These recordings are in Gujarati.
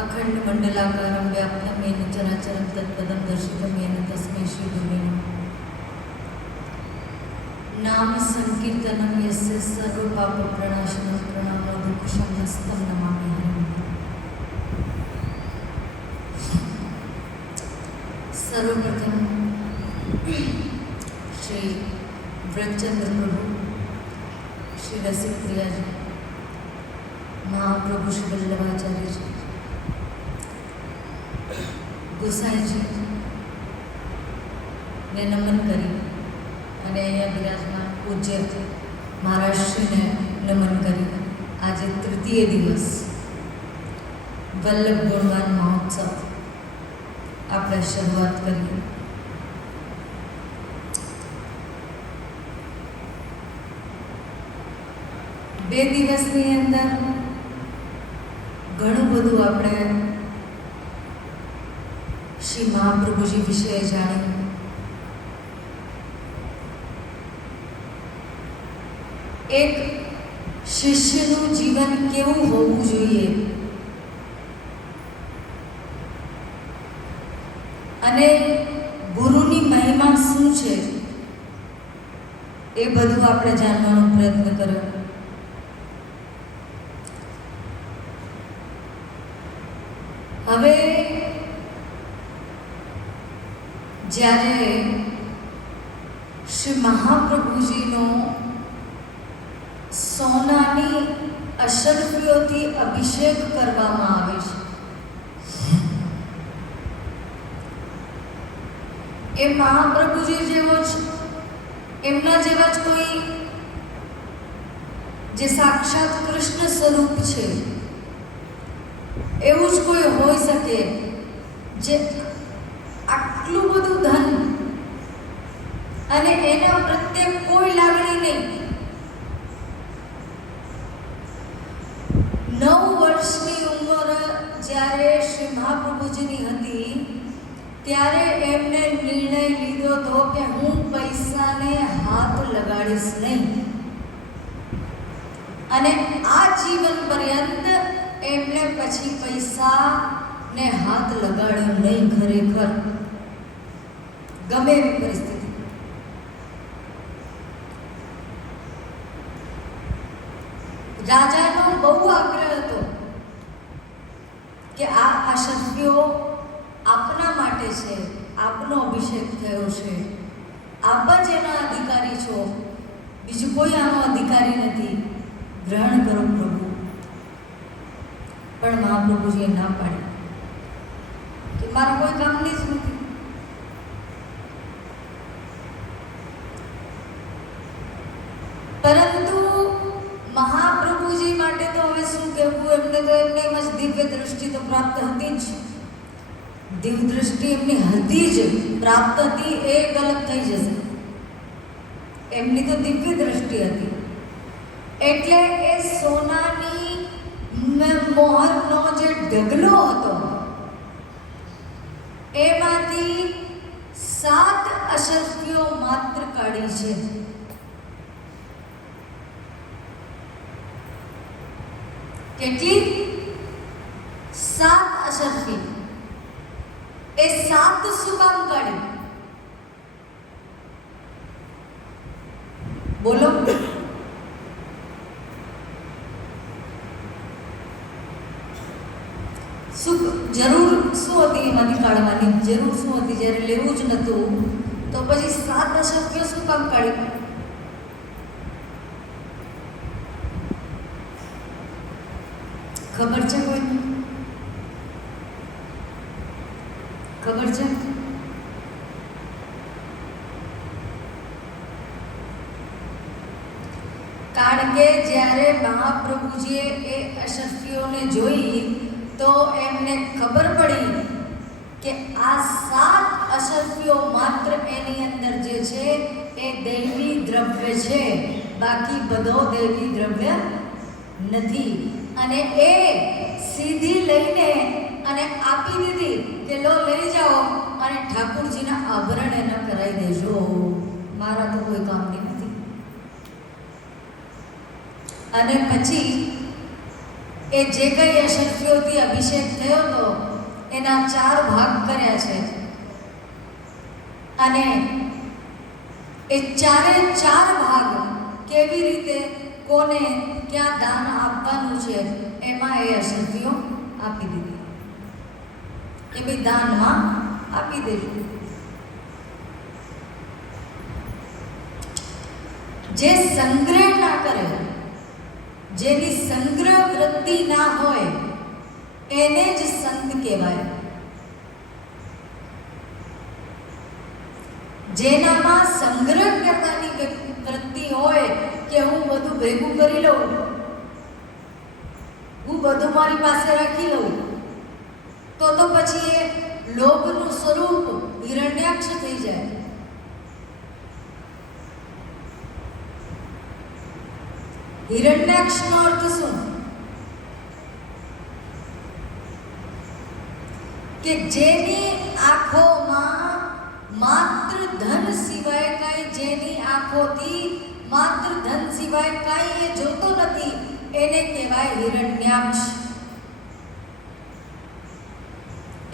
अखंड मंडलाकारं व्याप्तं येन चराचरं तत्पदं दर्शितं येन तस्मै श्रीगुरुवे नमः। नाम संकीर्तनं यस्य सर्वपापप्रणाशनं प्रणमामि दुःखशमनं नमामि हरिं। सर्वप्रथम श्री व्रतचंद्र प्रभु, श्री रसिक प्रिया जी, महाप्रभु श्री वल्लभाचार्य जी, गोसाई जी ने नमन करी અને અહીંયા બિરાજમાન પૂજ્ય મહારાજશ્રીને નમન કરી આજે તૃતીય દિવસ વલ્લભ ગુણગાન મહોત્સવ આપણે શરૂઆત કરીએ। બે દિવસની અંદર ઘણું બધું આપણે શ્રી મહાપ્રભુજી વિશે જાણ્યું। એક શિષ્યનું જીવન કેવું હોવું જોઈએ અને ગુરુની મહિમા શું છે એ બધું આપણે જાણવાનો પ્રયત્ન કર્યો। હવે જ્યારે શ્રી મહાપ્રભુજીનો સોનાની અશરફીઓથી અભિષેક કરવામાં આવે છે, એ મહાપ્રભુજી જેવો જ એમના જેવા જ કોઈ જે સાક્ષાત કૃષ્ણ સ્વરૂપ છે એવું જ કોઈ હોઈ શકે જે આટલું બધું ધન અને એના પ્રત્યે કોઈ લાગણી નહીં। 9 વર્ષની ઉંમર જ્યારે શ્રી મહાપ્રભુજીની હતી ત્યારે એમને નિર્ણય લીધો હતો કે હું પૈસાને હાથ લગાડીશ નહીં અને આ જીવન પર્યંત એમને પછી પૈસાને હાથ લગાડ્યો નહીં, ખરેખર ગમે એવી પરિસ્થિતિ। રાજાનો બહુ આગ્રહ હતો કે આ અશરફીઓ આપના માટે છે, આપનો અભિષેક થયો છે, આપ જ એના અધિકારી છો, બીજું કોઈ આનો અધિકારી નથી, ગ્રહણ કરો પ્રભુ। પણ મહાપ્રભુજીએ ના પાડી કે મારા કોઈ કામની જ નથી। પરંતુ મહાપ્રભુજી માટે તો હવે શું કહેવું, એમને તો એમને જ દિવ્ય દ્રષ્ટિ તો પ્રાપ્ત હતી જ, દિવ્ય દ્રષ્ટિ એમની હતી જ, પ્રાપ્ત હતી એ ગલત થઈ જશે, એમની તો દિવ્ય દ્રષ્ટિ હતી। એટલે એ સોનાની મોહરનો જે ઢગલો હતો એમાંથી 7 અશરફીઓ માત્ર કાઢી છે. કેટલી? 7 અશરફી. એ 7 શું કામ કાઢી? બોલો. જરૂર શું હતી એમાંથી કાઢવાની? જરૂર શું હતી? જ્યારે લેવું જ નહોતું તો પછી 7 અશરફીઓ શું કામ કાઢી? ખબર છે કોઈને? ખબર છે? કારણ કે જ્યારે મહાપ્રભુજીએ એ અશરફીઓને જોઈ તો એમને ખબર પડી કે આ 7 અશરફીઓ માત્ર એની અંદર જે છે એ દૈવી દ્રવ્ય છે, બાકી બધો દૈવી દ્રવ્ય નથી. અને એ સીધી લઈને અને આપી દીધી કે લો લઈ જાઓ અને ઠાકુરજીના આભરણ એના કરાવી દેજો, મારા તો કોઈ કામની નથી. અને પછી એ જે કઈ અશરફીઓથી અભિષેક થયો હતો એના 4 ભાગ કર્યા છે અને એ 4 ભાગ કેવી રીતે કોને ક્યાં દાન આપવાનું છે એમાં એ અશરફીઓ આપી દીધી કે ભાઈ દાનમાં આપી દેજો. જે સંગ્રહ ના કરે, જેની સંગ્રહ વૃત્તિ ના હોય એને જ સંત કહેવાય. જેનામાં સંગ્રહ કરવાની વૃત્તિ હોય કે હું બધું ભેગું કરી લઉં, હું બધું મારી પાસે રાખી લઉં, તો પછી એ લોભનું સ્વરૂપ હિરણ્યાક્ષ થઈ જાય. હિરણ્યાક્ષનો અર્થ શું? કે જેની આંખોમાં માત્ર ધન સિવાય કાંઈ, જેની આંખોથી માત્ર ધન સિવાય કાંઈ એ જોતો નથી એને કહેવાય હિરણ્યાક્ષ.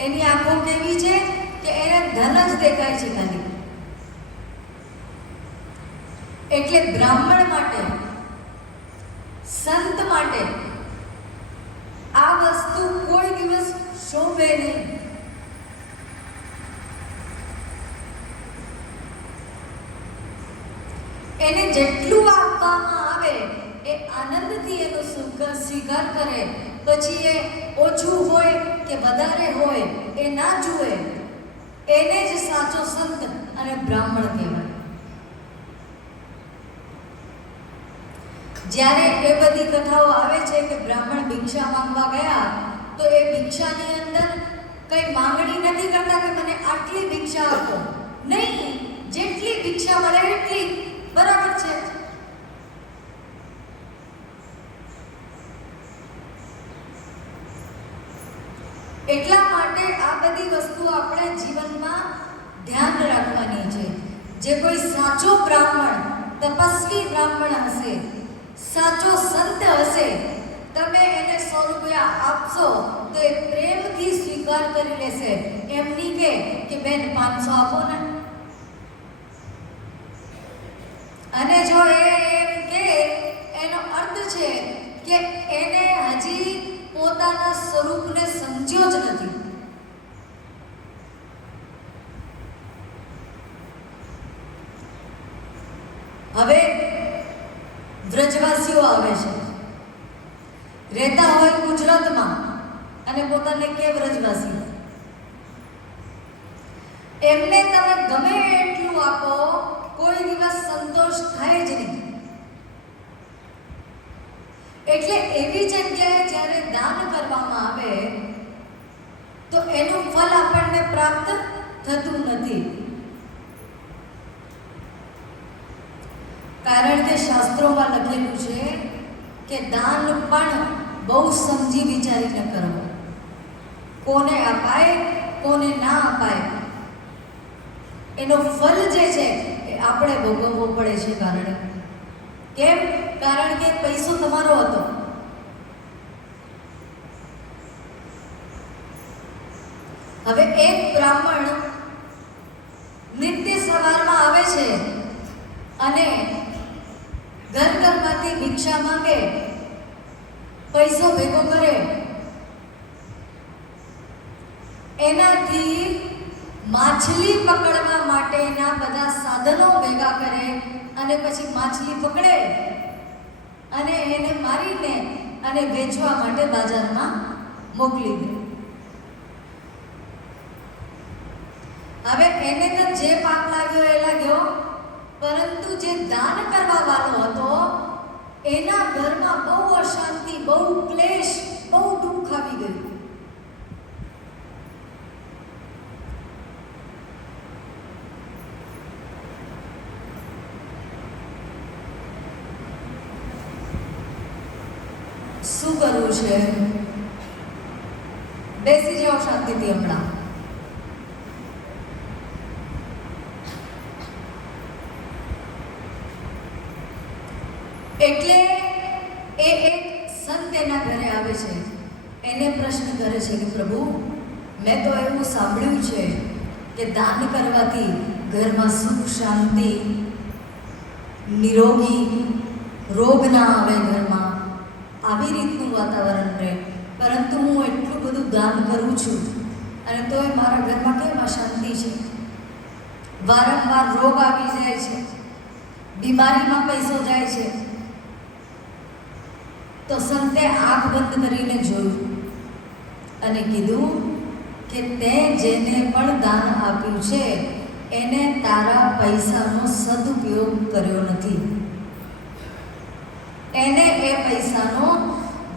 એની આંખો કેવી છે કે એને ધન જ દેખાય છે ખાલી. એટલે બ્રાહ્મણ માટે, સંત માટે આ વસ્તુ કોઈ દિવસ શોભે નહીં. એને જેટલું આપવામાં આવે એ આનંદથી એનો સ્વીકાર કરે. પછી એ ઓછું હોય કે વધારે હોય એ ના જુએ. એને જ સાચો સંત અને બ્રાહ્મણ કહેવાય. જ્યારે એ બધી કથાઓ આવે છે કે બ્રાહ્મણ ભિક્ષા માંગવા ગયા તો એ ભિક્ષાની અંદર કઈ માંગણી નથી કરતા કે મને આટલી ભિક્ષા આપો. નહીં, જેટલી ભિક્ષા મળે એટલી બરાબર છે. એટલા માટે આ બધી વસ્તુ આપણે જીવનમાં ધ્યાન રાખવાની છે. જે કોઈ સાચો બ્રાહ્મણ, તપસ્વી બ્રાહ્મણ હશે, સાચો સંત હશે, તમે એને 100 રૂપિયા આપશો તો એ પ્રેમથી સ્વીકાર કરી લેશે. એમ નહીં કે બેન 500 આપો ને. અને જો એમ કે એનો અર્થ છે કે એને હજી પોતાના સ્વરૂપને સમજ્યો જ નથી. હવે વ્રજવાસીઓ આવે છે, રહેતા હોય ગુજરાતમાં અને પોતાને કે વ્રજવાસી, એમને તમે ગમે એટલું આપો કોઈ દિવસ સંતોષ થાય જ નહીં. એટલે એવી જગ્યાએ જ્યારે દાન કરવામાં આવે તો એનું ફળ આપણને પ્રાપ્ત થતું નથી. કારણ કે શાસ્ત્રોમાં લખેલું છે કે દાન પણ બહુ સમજી વિચારીને કરવું. કોને અપાય, કોને ના અપાય. એનો ફલ જે છે એ આપણે ભોગવવો પડે છે. કેમ? કારણ કે પૈસો તમારો હતો. હવે એક બ્રાહ્મણ નિત્ય સવારમાં આવે છે અને ઘરમાંથી ભિક્ષા માંગે, પૈસો ભેગો કરે, એનાથી માછલી પકડવા માટેના બધા સાધનો ભેગા કરે અને પછી માછલી પકડે અને એને મારીને અને વેચવા માટે બજારમાં મોકલી દે. હવે એને તો જે પાપ લાગ્યો એ લાગ્યો, પરંતુ જે દાન કરવા વાળો હતો એના ઘરમાં બહુ અશાંતિ, બહુ ક્લેશ, બહુ દુઃખ આવી ગયું. શું કરવું છે? બેસી જાઓ શાંતિથી હમણાં. એટલે એ એક સંત એના ઘરે આવે છે. એને પ્રશ્ન કરે છે કે પ્રભુ, મેં તો એવું સાંભળ્યું છે કે દાન કરવાથી ઘરમાં સુખ, શાંતિ, નિરોગી, રોગ ના આવે ઘરમાં, આવી રીતનું વાતાવરણ રહે. પરંતુ હું એટલું બધું દાન કરું છું અને તોય મારા ઘરમાં કેમ અશાંતિ છે? વારંવાર રોગ આવી જાય છે, બીમારીમાં પૈસો જાય છે. તો સંતે આંખ બંધ કરીને જોયું અને કીધું કે તે જેને પણ દાન આપ્યું છે એને તારા પૈસાનો સદુપયોગ કર્યો નથી. એને એ પૈસાનો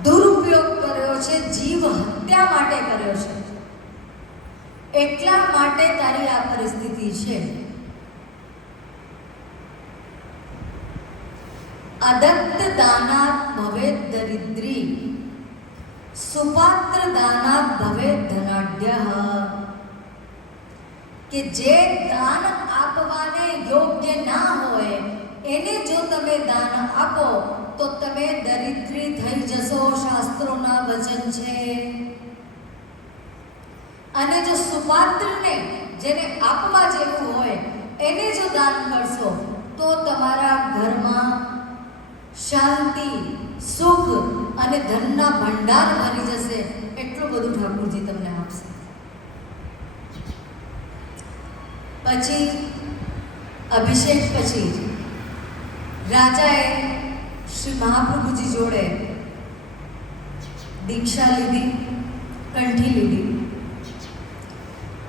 દુરુપયોગ કર્યો છે, જીવ હત્યા માટે કર્યો છે. એટલા માટે તારી આ પરિસ્થિતિ છે. અદત્ત દાનાત ભવેત દરિદ્રી, સુપાત્ર દાનાત ભવેત ધનાઢ્યઃ. કે જે દાન આપવાને યોગ્ય ના હોય એને જો તમે દાન આપો તો તમે દરિદ્રી થઈ જશો, શાસ્ત્રોના વચન છે. અને જો સુપાત્રને, જેને આપવા જેવું હોય એને જો દાન કરશો તો તમારા ઘરમાં શાંતિ, સુખ અને ધનના ભંડાર ભરી જશે. એટલું બધું ઠાકોરજી તમને આપશે. પછી અભિષેક પછી રાજાએ શ્રી મહાપ્રભુજી જોડે દીક્ષા લીધી, કંઠી લીધી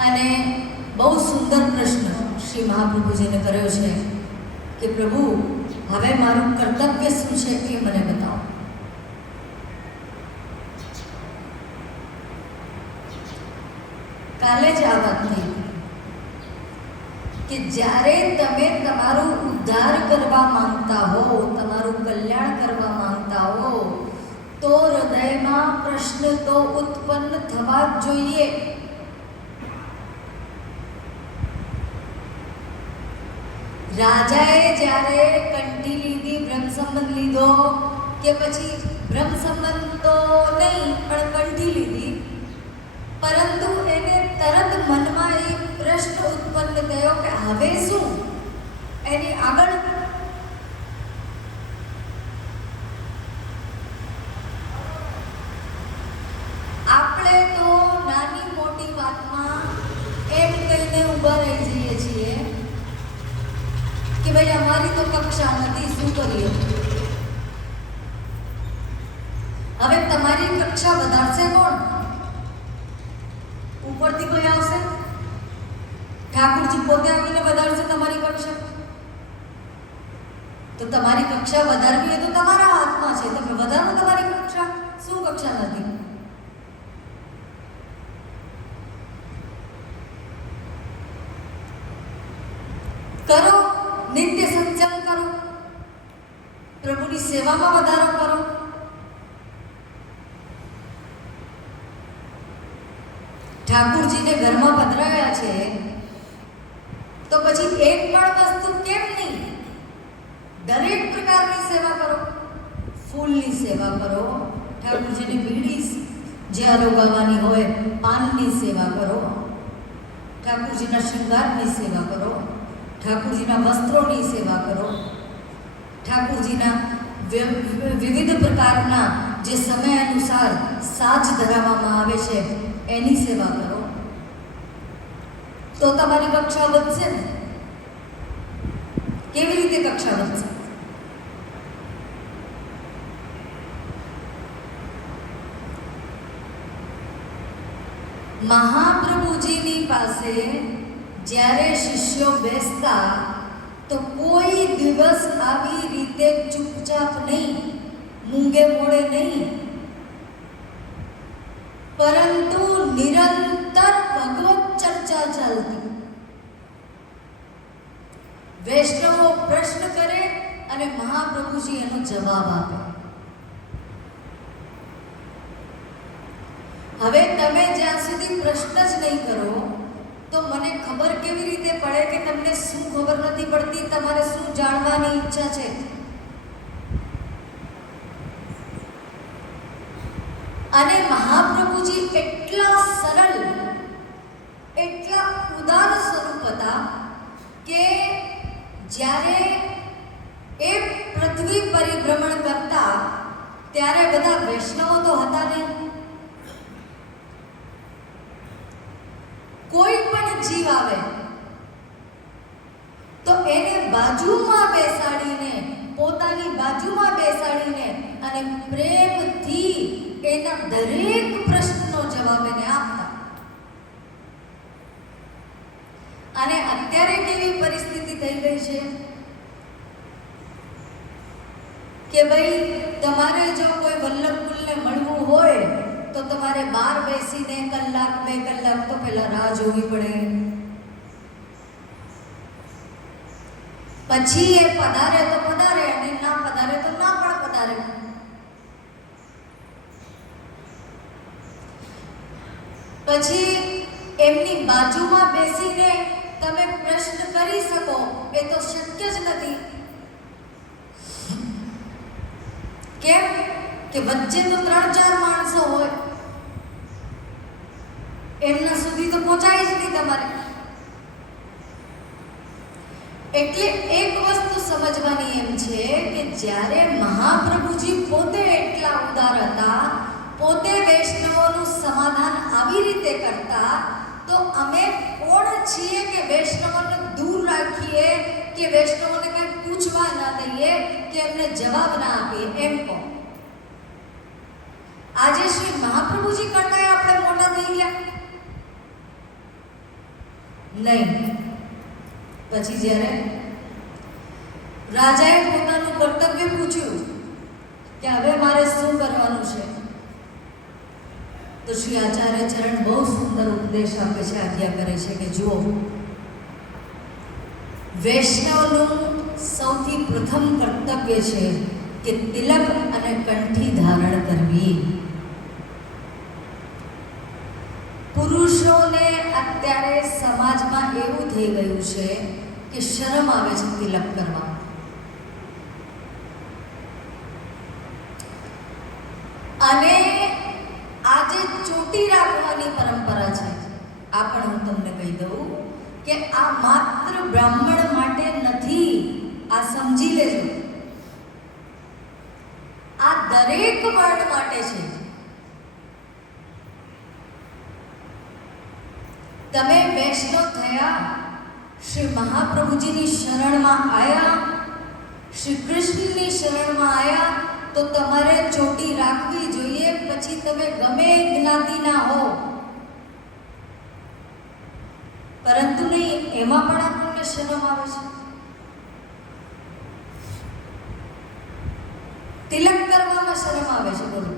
અને બહુ સુંદર પ્રશ્ન શ્રી મહાપ્રભુજીને કર્યો છે કે પ્રભુ, હવે મારું કર્તવ્ય શું છે એ મને બતાવો. કાલે જ આ વાત થઈ કે જ્યારે તમે તમારું ઉદ્ધાર કરવા માંગતા હો, તમારું કલ્યાણ કરવા માંગતા હો, તો હૃદયમાં પ્રશ્ન તો ઉત્પન્ન થવા જ જોઈએ. રાજાએ જ્યારે કંઠી લીધી, બ્રહ્મ સંબંધ લીધો, કે પછી બ્રહ્મ સંબંધ તો નહીં પણ કંઠી લીધી, પરંતુ એને તરત મનમાં એક પ્રશ્ન ઉત્પન્ન થયો કે હવે શું? એની આગળ આપણે તો નાની મોટી વાતમાં એમ કહીને ઊભા રહી જઈએ છીએ કે ભાઈ અમારી તો કક્ષા નથી, શું કરીએ? હવે તમારી કક્ષા વધારશે કોણ? ઉપરથી કોઈ આવશે? ઠાકોરજી પોતે આવીને વધારશે તમારી કક્ષા? તો તમારી કક્ષા વધારવી એ તો તમારા હાથમાં છે. તમે વધારો તમારી કક્ષા. શું કક્ષા નથી? કરો, નિત્ય સત્સંગ કરો, પ્રભુની સેવામાં વધારો કરો. ઠાકોરજીને ઘરમાં પધરાયા છે તો સેવા કરો, ઠાકોરજીની બીડી જ્યાં રોગાવાની હોય પાનની સેવા કરો, ઠાકોરજીના શૃંગારની સેવા કરો, ઠાકોરજીના વસ્ત્રોની સેવા કરો, ઠાકોરજીના વિવિધ પ્રકારના જે સમય અનુસાર સાજ ધરાવવામાં આવે છે એની સેવા કરો, તો તમારી કક્ષા વધશે ને. કેવી રીતે કક્ષા વધશે? મહાપ્રભુજીની પાસે જ્યારે શિષ્યો બેસતા તો કોઈ દિવસ આવી રીતે ચૂપચાપ નહીં, મૂંગે મોડે નહીં, પરંતુ નિરંતર ભગવત ચર્ચા ચાલતી. વૈષ્ણવો પ્રશ્ન કરે અને મહાપ્રભુજી એનો જવાબ આપે. હવે તમે જ્યાં સુધી પ્રશ્ન જ નહીં કરો તો મને ખબર કેવી રીતે પડે કે તમને શું ખબર નથી પડતી, તમારે શું જાણવાની ઈચ્છા છે? અને મહાપ્રભુજી એટલા સરળ, એટલા ઉદાર સ્વરૂપ હતા કે જ્યારે એ પૃથ્વી પરિભ્રમણ કરતા ત્યારે બધા વૈષ્ણવો તો હતા નહીં. કોઈ પણ જીવ આવે તો એને બાજુમાં બેસાડીને, પોતાની બાજુમાં બેસાડીને અને પ્રેમથી એના દરેક પ્રશ્નનો જવાબ એને આપતા. અને અત્યારે કેવી પરિસ્થિતિ થઈ ગઈ છે કે ભાઈ તમારે જો કોઈ વલ્લભકુલને મળવું હોય તો તમારે બહાર બેસીને કલાક 2 કલાક તો પહેલા રાહ જોવી પડે. પછી એ પધારે તો પધારે અને ના પધારે તો ના પણ પધારે. પછી એમની બાજુમાં બેસીને તમે પ્રશ્ન કરી શકો એ તો શક્ય જ નથી. કેમ કે વચ્ચે તો 3-4 માણસો હોય, એમના સુધી તો પહોંચાય જ નહીં તમારે. એટલે એક વસ્તુ સમજવાની એમ છે કે જ્યારે મહાપ્રભુજી પોતે એટલા ઉદાર હતા, પોતે વૈષ્ણવોનું સમાધાન આવી રીતે કરતા, તો અમે કોણ છીએ કે વૈષ્ણવોને દૂર રાખીએ, કે વૈષ્ણવોને કંઈ પૂછવા ના દઈએ, કે એમને જવાબ ના આપીએ? એમ કહો. આજે શ્રી મહાપ્રભુજી કરતા આપણે મોટા થઈ ગયા નહીં. પછી જ્યારે રાજાએ પોતાનું કર્તવ્ય પૂછ્યું કે હવે મારે શું કરવાનું છે, તો શ્રી આચાર્ય ચરણ બહુ સુંદર ઉપદેશ આપે છે, આજ્ઞા કરે છે કે જુઓ, વૈષ્ણવનું સૌથી પ્રથમ કર્તવ્ય છે કે તિલક અને કંઠી ધારણ કરવી. પુરુષોને અત્યારે સમાજમાં એવું થઈ ગયું છે કે શરમ આવે છે તિલક કરવા. અને આજે ચોટી રાખવાની પરંપરા છે. આ પણ હું તમને કહી દઉં કે આ માત્ર બ્રાહ્મણ માટે નથી, આ સમજી લેજો. આ દરેક વર્ણ માટે છે. તમે વૈષ્ણવ થયા, શ્રી મહાપ્રભુજીની શરણમાં આવ્યા, શ્રી કૃષ્ણની શરણમાં આવ્યા, તો તમારે ચોટી રાખવી જોઈએ. પછી તમે ગમે જ્ઞાતિના હો, પરંતુ નહીં, એમાં પણ આપણને શરમ આવે છે. તિલક કરવામાં શરમ આવે છે. બોલો,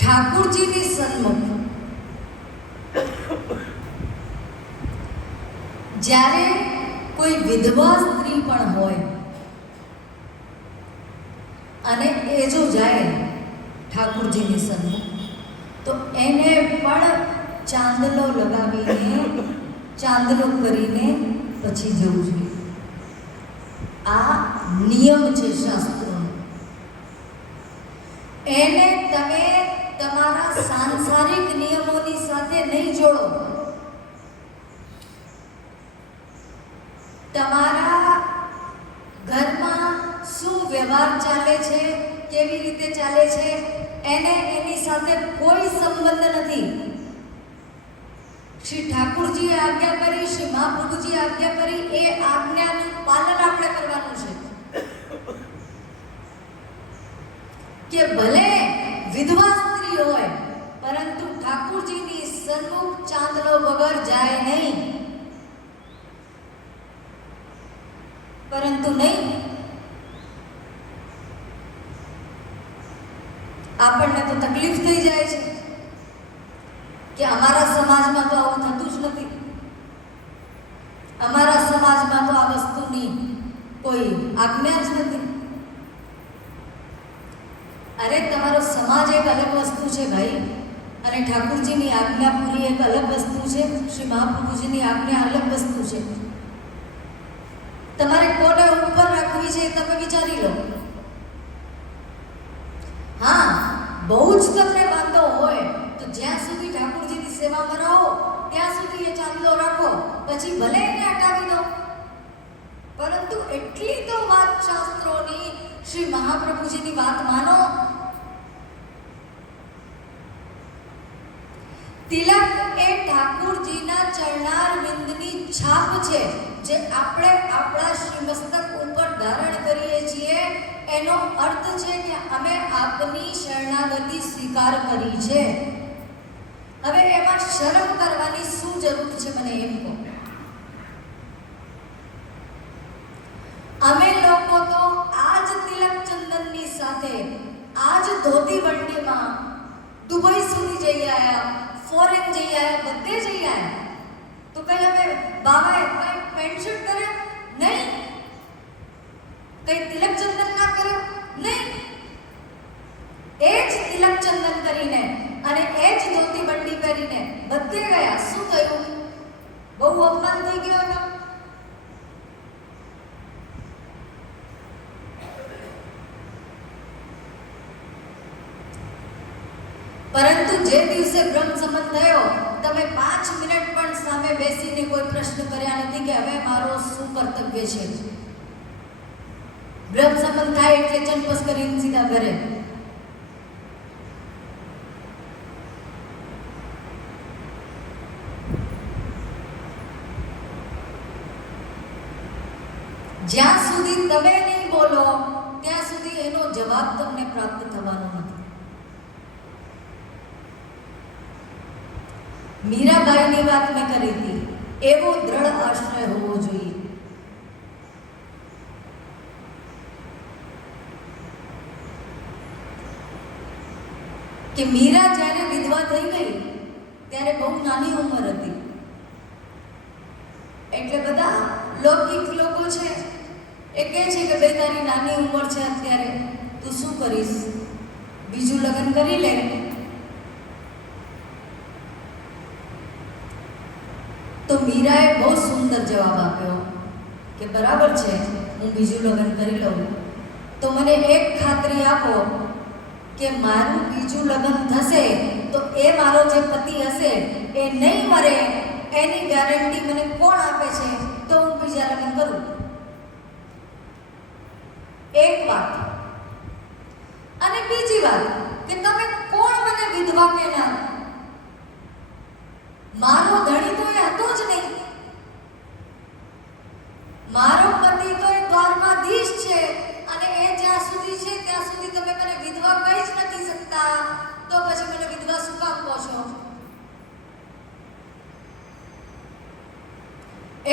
ઠાકોરજીની સન્મુખ જ્યારે કોઈ વિધવા સ્ત્રી પણ હોય અને એ જો જાય ઠાકુરજીની સન્મુખ, તો એને પણ ચાંદલો લગાવીને ચાંદલો કરીને પછી જવું જોઈએ. આ નિયમ છે શાસ્ત્રોનો. એને તમે તમારા સાંસારિક નિયમોની સાથે નહીં જોડો. તમારા ઘરમાં શું વ્યવહાર ચાલે છે, કેવી રીતે ચાલે છે, એને એની સાથે કોઈ સંબંધ નથી. શ્રી ઠાકુરજીએ આજ્ઞા કરી, શ્રી મહાપ્રભુજીએ આજ્ઞા કરી, એ આજ્ઞાનું પાલન આપણે કરવાનું છે. કે ભલે વિધવા સ્ત્રી હોય પરંતુ ઠાકુરજીની સન્મુખ ચાંદલો વગર જાય નહીં. પરંતુ નહીં, આપણને તો તકલીફ થઈ જાય છે કે અમારા સમાજમાં તો આવું થતું જ નથી. અમારા સમાજમાં તો આ વસ્તુની કોઈ આજ્ઞા જ નથી. અરે તમારો સમાજ એક અલગ વસ્તુ છે ભાઈ, અને ઠાકુરજીની આજ્ઞા પૂરી એક અલગ વસ્તુ છે, શ્રી મહાપ્રભુજીની આજ્ઞા અલગ વસ્તુ છે. તમારે કોને ઉપર રાખવી છે એ તમે વિચારી લો. હા, બહુ જ તમને વાંધો હોય તો જ્યાં સુધી ઠાકુરજીની સેવામાં રહો ત્યાં સુધી એ ચાંદલો રાખો, પછી ભલે એને હટાવી દો. પરંતુ એટલી તો વાત શાસ્ત્રોની, શ્રી મહાપ્રભુજીની વાત માનો. તિલક એ ઠાકુરજીના ચરણારવિંદની છાપ છે, જે આપણે આપણા શ્રીમસ્તક ઉપર ધારણ કરીએ છીએ. એનો અર્થ છે કે અમે આપની શરણાગતિ સ્વીકાર કરી છે. હવે એમાં શરમ કરવાની શું જરૂર છે, મને એમ કહો. અમે લોકો તો આજ તિલક ચંદનની સાથે, આજ ધોતી બંડીમાં દુબઈ સુધી જઈ આવ્યા, ફોરેન જઈ આવ્યા, બધે જઈ આવ્યા. તો કઈ અમે બાબાએ કઈ પેન્ટ શર્ટ કર્યો નહીં, કઈ તિલક ચંદન ના કર્યો નહીં. એ જ તિલક ચંદન કરીને અને એ જ ધોતી બંડી પહેરીને બધે ગયા. શું થયું? બહુ અપમાન થઈ ગયો એમાં. પરંતુ જે દિવસે બ્રહ્મ સંબંધ થયો, તમે 5 મિનિટ પણ સામે બેસીને કોઈ પ્રશ્ન કર્યા નથી કે હવે મારો શું કર્તવ્ય છે. બ્રહ્મ સંબંધ થાય એટલે ચંપસ કરીને સીધા ઘરે. જ્યાં સુધી તમે નહીં બોલો ત્યાં સુધી એનો જવાબ તમને પ્રાપ્ત થવાનો નથી. મીરાબાઈની વાત મેં કરી હતી, એવો દ્રઢ આશ્રય હોવો જોઈએ. કે મીરા જ્યારે વિધવા થઈ ગઈ ત્યારે બહુ નાની ઉંમર હતી. એટલે બધા લૌકિક લોકો છે એ કહે છે કે ભાઈ તારી નાની ઉંમર છે અત્યારે, તું શું કરીશ, બીજું લગ્ન કરી લે. તો મીરાએ બહુ સુંદર જવાબ આપ્યો કે બરાબર છે, હું બીજું લગ્ન કરી લઉં. તો મને એક ખાતરી આપો કે મારું બીજું લગ્ન થશે તો એ મારો જે પતિ હશે એ નહીં મરે, એની ગેરંટી મને કોણ આપે છે? તો હું બીજા લગ્ન કરું. એક વાત. અને બીજી વાત કે તમે કોણ મને વિધવા કહેનાર? મારો ધણી તો એ હતો જ નહીં. મારો પતિ તો એ દ્વારકાધીશ છે, અને એ જ્યાં સુધી છે ત્યાં સુધી તમે મને વિધવા કહી જ નથી શકતા. તો પછી મને વિધવા શું કામ કહો છો?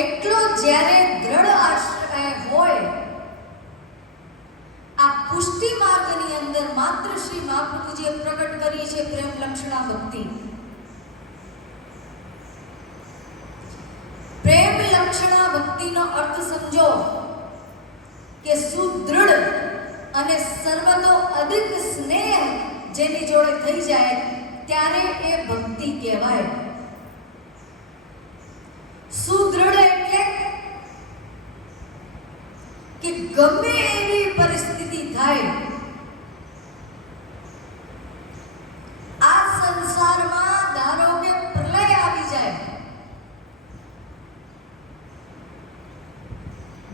એટલો જ્યારે દ્રઢ આશ્રય હોય, આ પુષ્ટિ માર્ગની અંદર માત્ર શ્રી મહાપ્રભુજીએ પ્રગટ કરી છે પ્રેમ લક્ષણા ભક્તિ. પ્રેમ લક્ષણા ભક્તિનો અર્થ સમજો કે સુદૃઢ અને સર્વતો અધિક સ્નેહ જેની જોડે થઈ જાય ત્યારે એ ભક્તિ કહેવાય. સુદૃઢ એટલે કે ગમે એવી પરિસ્થિતિ થાય, આ સંસારમાં ધારો કે પ્રલય આવી જાય,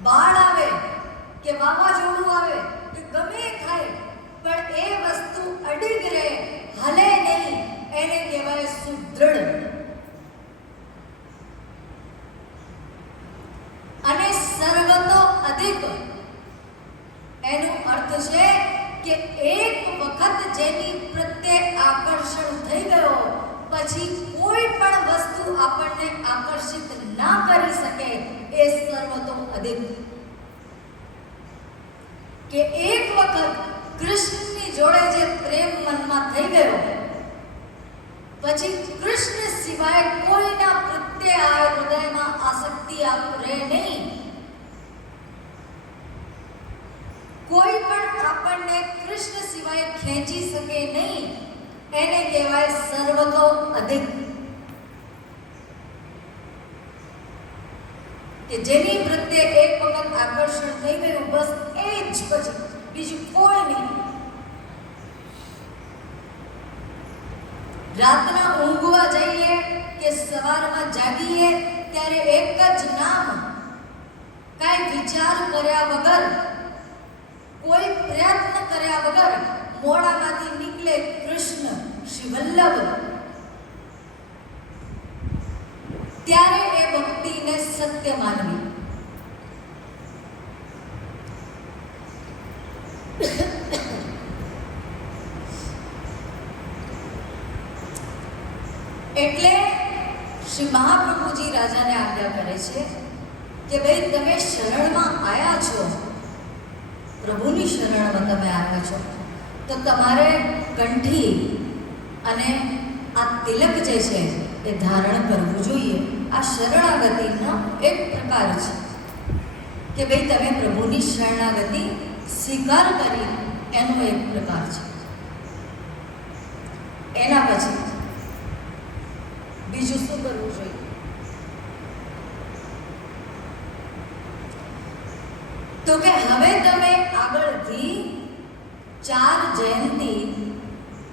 બાળ આવે કે વાવાઝોડું આવે કે ગમે થાય, પણ એ વસ્તુ અડીગ રહે, હલે નહીં, એને કહેવાય સુદૃઢ. અને સર્વતો અધિક એનો અર્થ છે કે એક વખત જેની પ્રત્યે આકર્ષણ થઈ ગયો પછી કોઈ પણ વસ્તુ આપણને આકર્ષિત ના કરી શકે, એ સર્વતો અધિક. કે એક વખત કૃષ્ણની જોડે જે પ્રેમ મનમાં થઈ ગયો પછી કૃષ્ણ સિવાય કોઈના પ્રત્યે આ હૃદયમાં આસક્તિ રહે નહીં. કોઈ પણ આપણને કૃષ્ણ સિવાય ખેંચી શકે નહીં, એને કહેવાય સર્વતો અધિક. કે જેની પ્રત્યે એક વખત આકર્ષણ થઈ ગયું બસ એ જ, પછી બીજું કોઈ નહીં. રાતના ઊંઘવા જઈએ કે સવારમાં જાગીએ ત્યારે એક જ નામ, કાંઈ વિચાર કર્યા વગર, કોઈ પ્રયત્ન કર્યા વગર મોઢામાંથી નીકળે કૃષ્ણ શ્રી વલ્લભ, ત્યારે એ ભક્તિને સત્ય માનવી. એટલે શ્રી મહાપ્રભુજી રાજાને આજ્ઞા કરે છે કે ભાઈ તમે શરણમાં આવ્યા છો, પ્રભુની શરણમાં તમે આવ્યા છો, તો તમારે કંઠી અને આ તિલક જે છે એ ધારણ કરવું જોઈએ. આ શરણાગતિનો એક પ્રકાર છે કે ભાઈ તમે પ્રભુની શરણાગતિ સ્વીકાર કરી, એનો એક પ્રકાર છે. એના પછી બીજું શું કરવું જોઈએ? તો કે હવે તમે આગળથી 4 જયંતી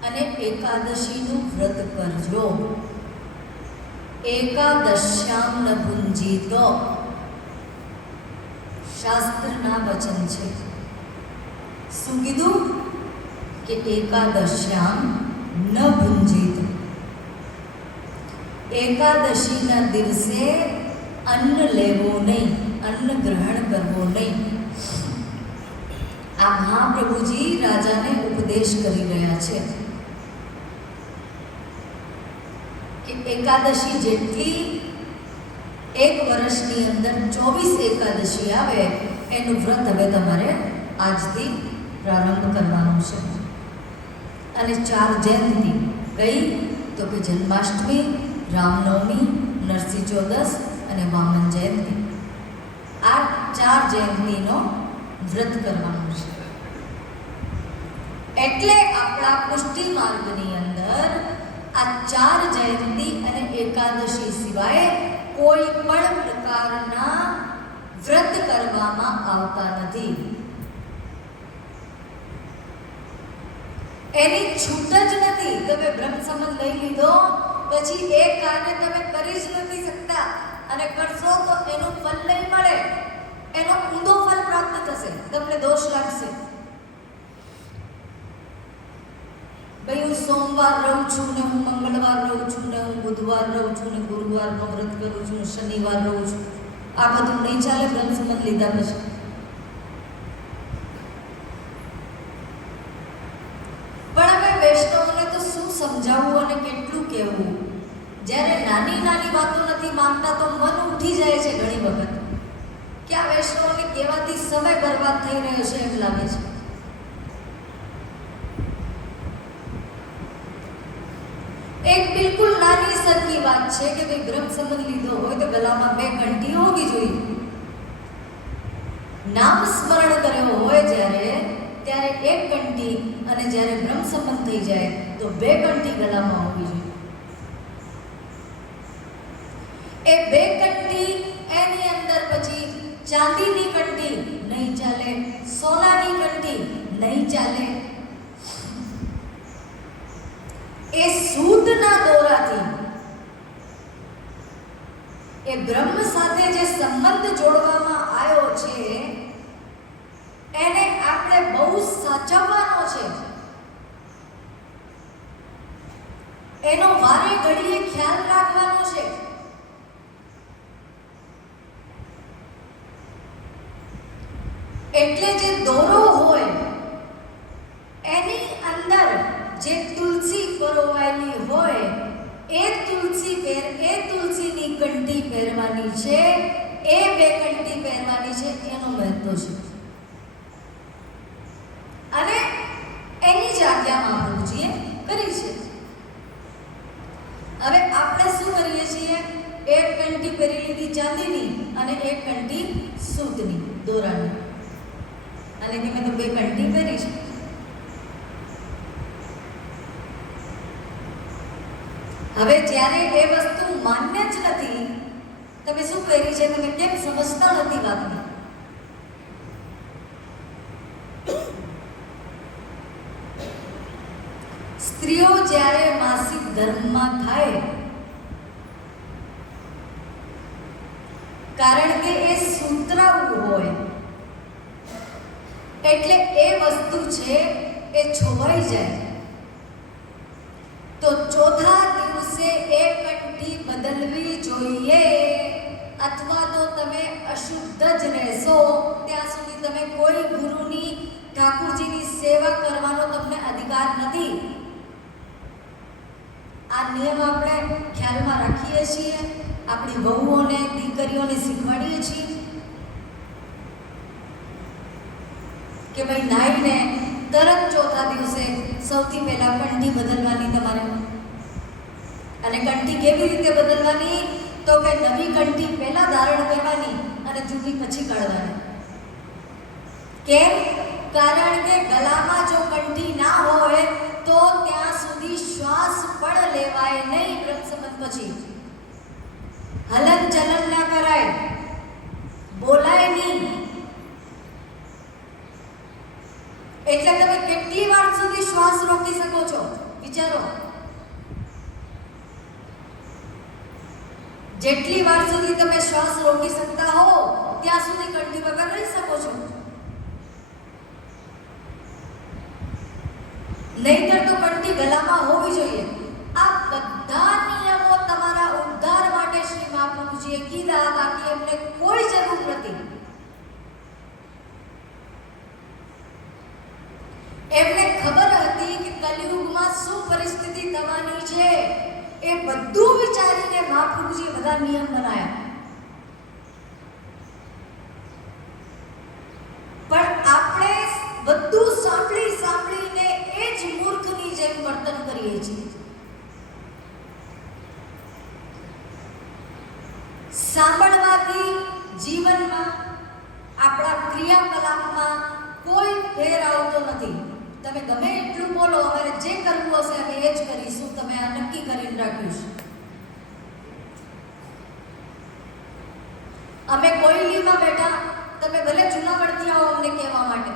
અને એકાદશીનું વ્રત કરજો. એકાદશ્યામ ન ભુંજીતો, શાસ્ત્રના વચન છે. શું કીધું? કે એકાદશ્યામ ન ભુંજીતો, એકાદશીના દિવસે અન્ન લેવો નહીં, અન્ન ગ્રહણ કરવો નહીં. આ મહાપ્રભુજી રાજાને ઉપદેશ કરી રહ્યા છે કે એકાદશી જેટલી એક વર્ષની અંદર 24 એકાદશી આવે એનું વ્રત હવે તમારે આજથી પ્રારંભ કરવાનું છે. અને 4 જયંતી કઈ? તો કે જન્માષ્ટમી, રામનવમી, નરસિંહ ચોદસ અને વામન જયંતી. આ 4 જયંતીનો વ્રત કરવાનું છે. એટલે આપણા પુષ્ટિ માર્ગની અંદર આ 4 જયંતી અને એકાદશી સિવાય કોઈ પણ પ્રકારના વ્રત કરવામાં આવતા નથી. એની છૂટ જ નથી. તમે બ્રહ્મ સંબંધ લઈ લીધો પછી એ કાર્ય તમે કરી જ નથી શકતા, અને કરશો તો એનું ફળ નહીં મળે, એનો ઊંધો ફળ પ્રાપ્ત થશે, તમને દોષ લાગશે. ભાઈ હું સોમવાર રહું છું ને હું મંગળવાર રહું છું ને હું બુધવાર રહું છું ને ગુરુવારનો વ્રત કરું છું, શનિવાર રહું છું, આ બધું નહીં ચાલે બ્રહ્મ સંબંધ લીધા પછી. પણ હવે વૈષ્ણવોને તો શું સમજાવવું અને કેટલું કહેવું? જ્યારે નાની નાની વાતો નથી માનતા તો મન ઉઠી જાય છે ઘણી વખત કે આ વૈષ્ણવોને કહેવાથી સમય બરબાદ થઈ રહ્યો છે એમ લાગે છે. એક બિલકુલ નાની સરખી વાત છે કે ભાઈ બ્રહ્મ સંબંધ લીધો હોય તો ગલામાં 2 ઘંટી હોવી જોઈએ. નામ સ્મરણ કર્યો હોય જ્યારે ત્યારે એક કંઠી, અને જ્યારે બ્રહ્મ સંબંધ થઈ જાય તો બે કંઠી ગળામાં હોવી જોઈએ. એ બે કંઠી, એની અંદર પછી ચાંદીની કંઠી નહીં ચાલે, સોનાની કંઠી નહીં ચાલે. એ સૂતના દોરાથી એ બ્રહ્મ સાથે જે સંબંધ જોડવામાં આવ્યો છે એને આપણે બહુ સાચવવાનો છે. એનો વારે ઘડીએ ખ્યાલ રાખવાનો છે. એટલે જે દોરો હોય એની અંદર જે તુલસી પરોવાયેલી હોય એ તુલસીની કંઠી પહેરવાની છે. એ બે કંઠી પહેરવાની છે. એનું મહત્વ છે. અને એની જ આજ્ઞા મહાપ્રભુજીએ કરી છે. હવે આપણે શું કરીએ છીએ? એક કંઠી પહેરી લીધી ચાંદીની અને એક કંઠી સૂતની દોરાની, અને કે મેં તો બે કંઠી પહેરી છે. હવે જ્યારે એ વસ્તુ માન્ય જ નથી, તમે શું કરી છે? તમે કેમ સમજતા નથી વાતને? સ્ત્રીઓ જ્યારે માસિક ધર્મમાં થાય, કારણ કે એ સૂતરાવું હોય એટલે એ વસ્તુ છે એ છોવાઈ જાય. તો ચોથા દિવસે એ કંઠી બદલવી જોઈએ, અથવા તો તમે અશુદ્ધ જ રહેશો ત્યાં સુધી તમે કોઈ ગુરુની, ઠાકુરજીની સેવા કરવાનો તમને અધિકાર નથી. આ નિયમ આપણે ખ્યાલમાં રાખીએ છીએ, આપણી વહુઓને, દીકરીઓને શીખવાડીએ છીએ કે ભાઈ નાઈને તરત ચોથા દિવસે સૌથી પહેલા કંઠી બદલવાની તમારે. અને કંઠી કેવી રીતે બદલવાની? તો કે નવી કંઠી પહેલા ધારણ કરવાની અને જૂની પછી કાઢવાની. કેમ? કારણ કે ગળામાં જો કંઠી ના હોય તો ત્યાં સુધી શ્વાસ પણ લેવાય નહીં. બ્રહ્મ સંબંધ પછી હલન ચલન ના કરાય, બોલાય નહીં. એટલે તમે કેટલી વાર સુધી શ્વાસ રોકી શકો છો? વિચારો. જેટલી વાર સુધી તમે શ્વાસ રોકી શકતા હો ત્યાં સુધી કંઠી વગર રહી શકો છો. નહીતર તો કંઠી ગળામાં હોવી જોઈએ. આ બધા નિયમો તમારા ઉદ્ધાર માટે શ્રી મહાપ્રભુજીએ કીધા, બાકી એમને કોઈ જરૂર નથી. એમને ખબર હતી કે કલિયુગમાં શું પરિસ્થિતિ થવાની છે. એ બધું વિચારીને મહાપ્રભુજીએ બધા નિયમ બનાવ્યા. પણ આપણે બધું સાંભળીને એ જ મૂર્ખની જેમ વર્તન કરીએ છીએ. સાંભળવાથી જીવનમાં, આપણા ક્રિયાકલાપમાં કોઈ ફેર આવતો નથી. તમે ગમે એટલું બોલો, અમારે જે કરવું હશે અમે એ જ કરીશું, તમે આ નક્કી કરીને રાખ્યું છે. અમે કોયલીમાં બેઠા, તમે ભલે જૂનાગઢથી આવો અમને કહેવા માટે,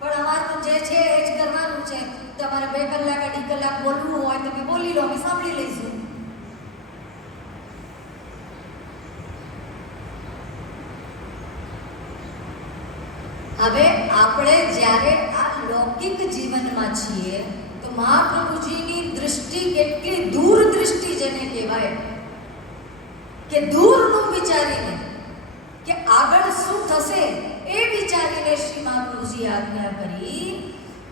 પણ અમારે તો જે છે એ જ કરવાનું છે. તમારે 2 કલાક, 2.5 કલાક બોલવું હોય તમે બોલી લો, અમે સાંભળી લઈશું. હવે આપણે જ્યારે આ લૌકિક જીવનમાં છીએ તો મહાપ્રભુજીની દૃષ્ટિ કેટલી દૂર દૃષ્ટિ જેને કહેવાય, કે દૂરનું વિચારીને, કે આગળ શું થશે એ વિચારીને શ્રી મહાપ્રભુજીએ આજ્ઞા કરી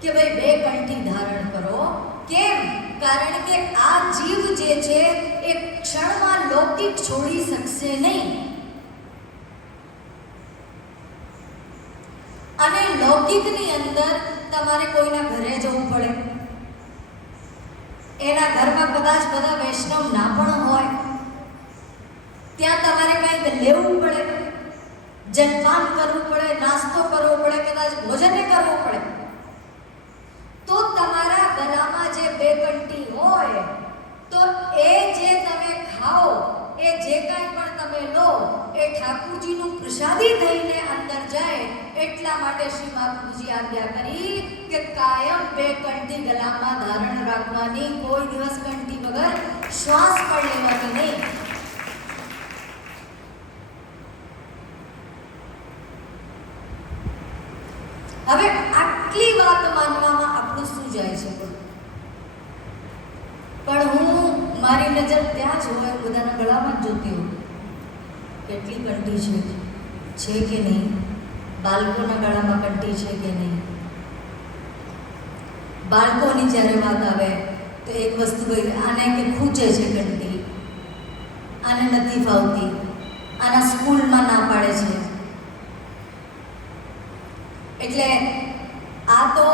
કે ભાઈ 2 કંઠી ધારણ કરો. કેમ? કારણ કે આ જીવ જે છે એ ક્ષણમાં લૌકિક છોડી શકશે નહીં. અને લૌકિકની અંદર તમારે કોઈના ઘરે જવું પડે, એના ઘરમાં કદાચ બધા વૈષ્ણવ ના પણ હોય, ત્યાં તમારે કંઈક લેવું પડે, જલપાન કરવું પડે, નાસ્તો કરવો પડે, કદાચ ભોજન કરવું પડે, તો તમારા ગળામાં જે બેકંઠી હોય તો એ જે તમે ખાઓ, એ જે કાંઈ પણ તમે લો, એ ઠાકુરજીનું પ્રસાદી થઈને અંદર જાય. એટલા માટે શ્રી મહાપ્રભુજી આજ્ઞા કરી કે કાયમ બેકંઠી ગળામાં ધારણ રાખવાની, કોઈ દિવસ કંઠી વગર શ્વાસ પણ લેવાની નહીં. હવે આટલી વાત માનવામાં આપણું શું જાય છે? પણ હું મારી નજર ત્યાં જ હોય, બધાના ગળામાં જ જોતી હોઉં કેટલી કંઠી છે કે નહીં, બાળકોના ગળામાં કંઠી છે કે નહીં. બાળકોની જ્યારે વાત આવે તો એક વસ્તુ આને કે ખૂંચે છે કંઠી, આને નથી ફાવતી, આના સ્કૂલમાં ના પાડે છે. એટલે આ તો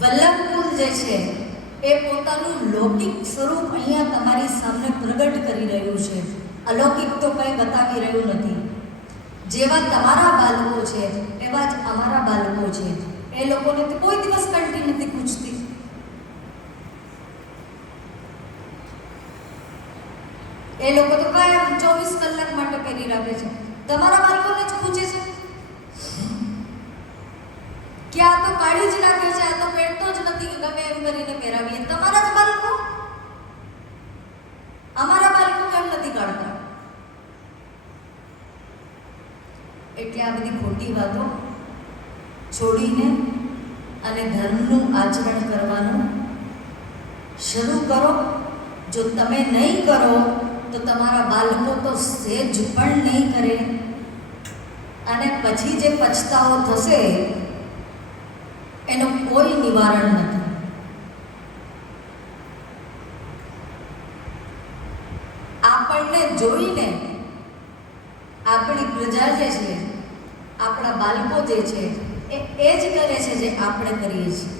વલ્લભકુલ જે છે એ પોતાનું લૌકિક સ્વરૂપ અહીંયા તમારી સામે પ્રગટ કરી રહ્યું છે. અલૌકિક તો કંઈ બતાવી રહ્યું નથી. જેવા તમારા બાળકો છે એવા જ અમારા બાળકો છે. એ લોકોને તો કોઈ દિવસ કંઠી નથી ખૂંચતી. એ લોકો તો કાયમ 24 કલાક માટે પહેરી રાખે છે. તમારા બાળકોને જ ખૂંચે છે કે આ તો કાઢી જ નાખે છે, આ તો પહેરતો જ નથી, ગમે એમ કરીને પહેરાવીએ. તમારા જ બાળકો, અમારા બાળકો કેમ નથી કાઢતા? એટલે આ બધી ખોટી વાતો છોડીને અને ધર્મનું આચરણ કરવાનું શરૂ કરો. જો તમે નહીં કરો તો તમારા બાળકો તો સહેજ પણ નહીં કરે, અને પછી જે પછતાવો થશે એનું કોઈ નિવારણ નથી. આપણને જોઈને આપણી પ્રજા જે છે, આપણા બાળકો જે છે એ જ કરે છે જે આપણે કરીએ છીએ.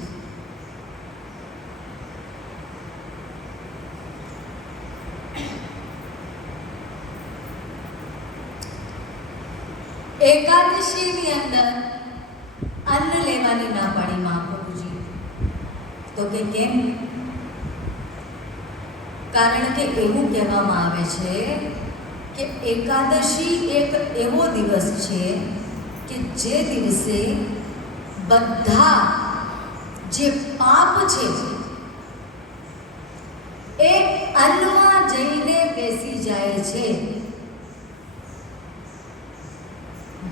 એકાદશીની અંદર અન્ન લેવાની ના પાડી મહાપ્રભુજી. તો કે કેમ? કારણ કે એવું કહેવામાં આવે છે કે એકાદશી એક એવો દિવસ છે કે જે દિવસે બધા જે પાપ છે એ અન્નમાં જઈને બેસી જાય છે.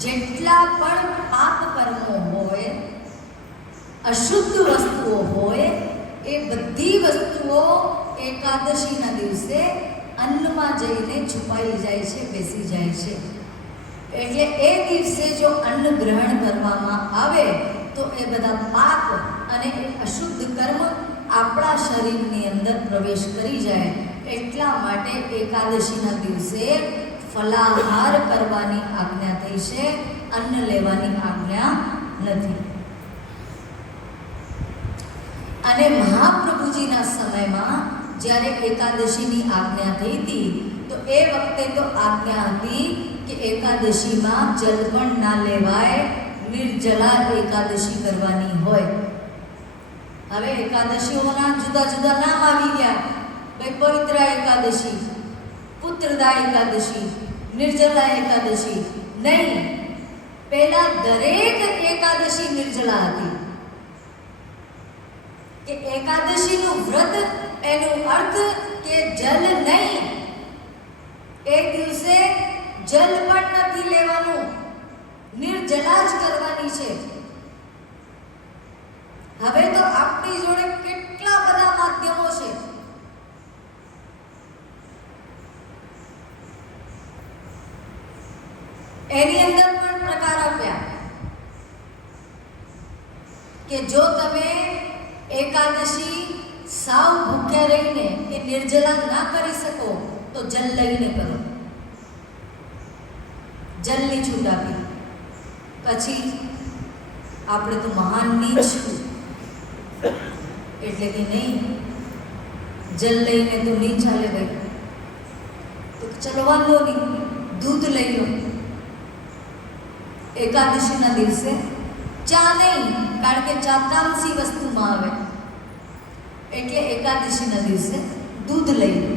જેટલા પણ પાપ કર્મો હોય, અશુદ્ધ વસ્તુઓ હોય, એ બધી વસ્તુઓ એકાદશીના દિવસે અન્નમાં જઈને છુપાઈ જાય છે, બેસી જાય છે. એટલે એ દિવસે જો અન્ન ગ્રહણ કરવામાં આવે તો એ બધા પાપ અને એ અશુદ્ધ કર્મ આપણા શરીરની અંદર પ્રવેશ કરી જાય. એટલા માટે એકાદશીના દિવસે ફલાહાર કરવાની આજ્ઞા થઈ છે, અન્ન લેવાની આજ્ઞા નથી. અને મહાપ્રભુજીના સમયમાં જ્યારે એકાદશીની આજ્ઞા થઈ હતી તો એ વખતે તો આજ્ઞા હતી કે એકાદશીમાં જલ પણ ના લેવાય, નિર્જલા એકાદશી કરવાની હોય. હવે એકાદશીઓના જુદા જુદા નામ આવી ગયા. ભાઈ, પવિત્રા એકાદશી, પુત્રદા એકાદશી, નિર્જલા એકાદશી. નહીં, પહેલા દરેક એકાદશી નિર્જલા હતી. કે એકાદશીનું વ્રત એનું અર્થ કે જલ નહીં, એ દિવસે જલ પણ નથી લેવાનું, નિર્જલા જ કરવાની છે. હવે તો આપણી જોડે કેટલા બધા માધ્યમો છે. એની અંદર પણ પ્રકાર આપ્યા કે જો તમે એકાદશી સાવ ભૂખ્યા રહીને કે નિર્જલા ના કરી શકો તો જલ લઈને કરો. જલની છૂટ આપી. પછી આપણે તો મહાન નીચ, એટલે કે નહીં, જલ લઈને તો નહીં ચાલે ભાઈ. તો ચલો વાંધો નહીં, દૂધ લઈ લો. એકાદશીના દિવસે ચા નહીં, કારણ કે ચા તામસી વસ્તુમાં આવે, એટલે એકાદશીના દિવસે દૂધ લઈ લો.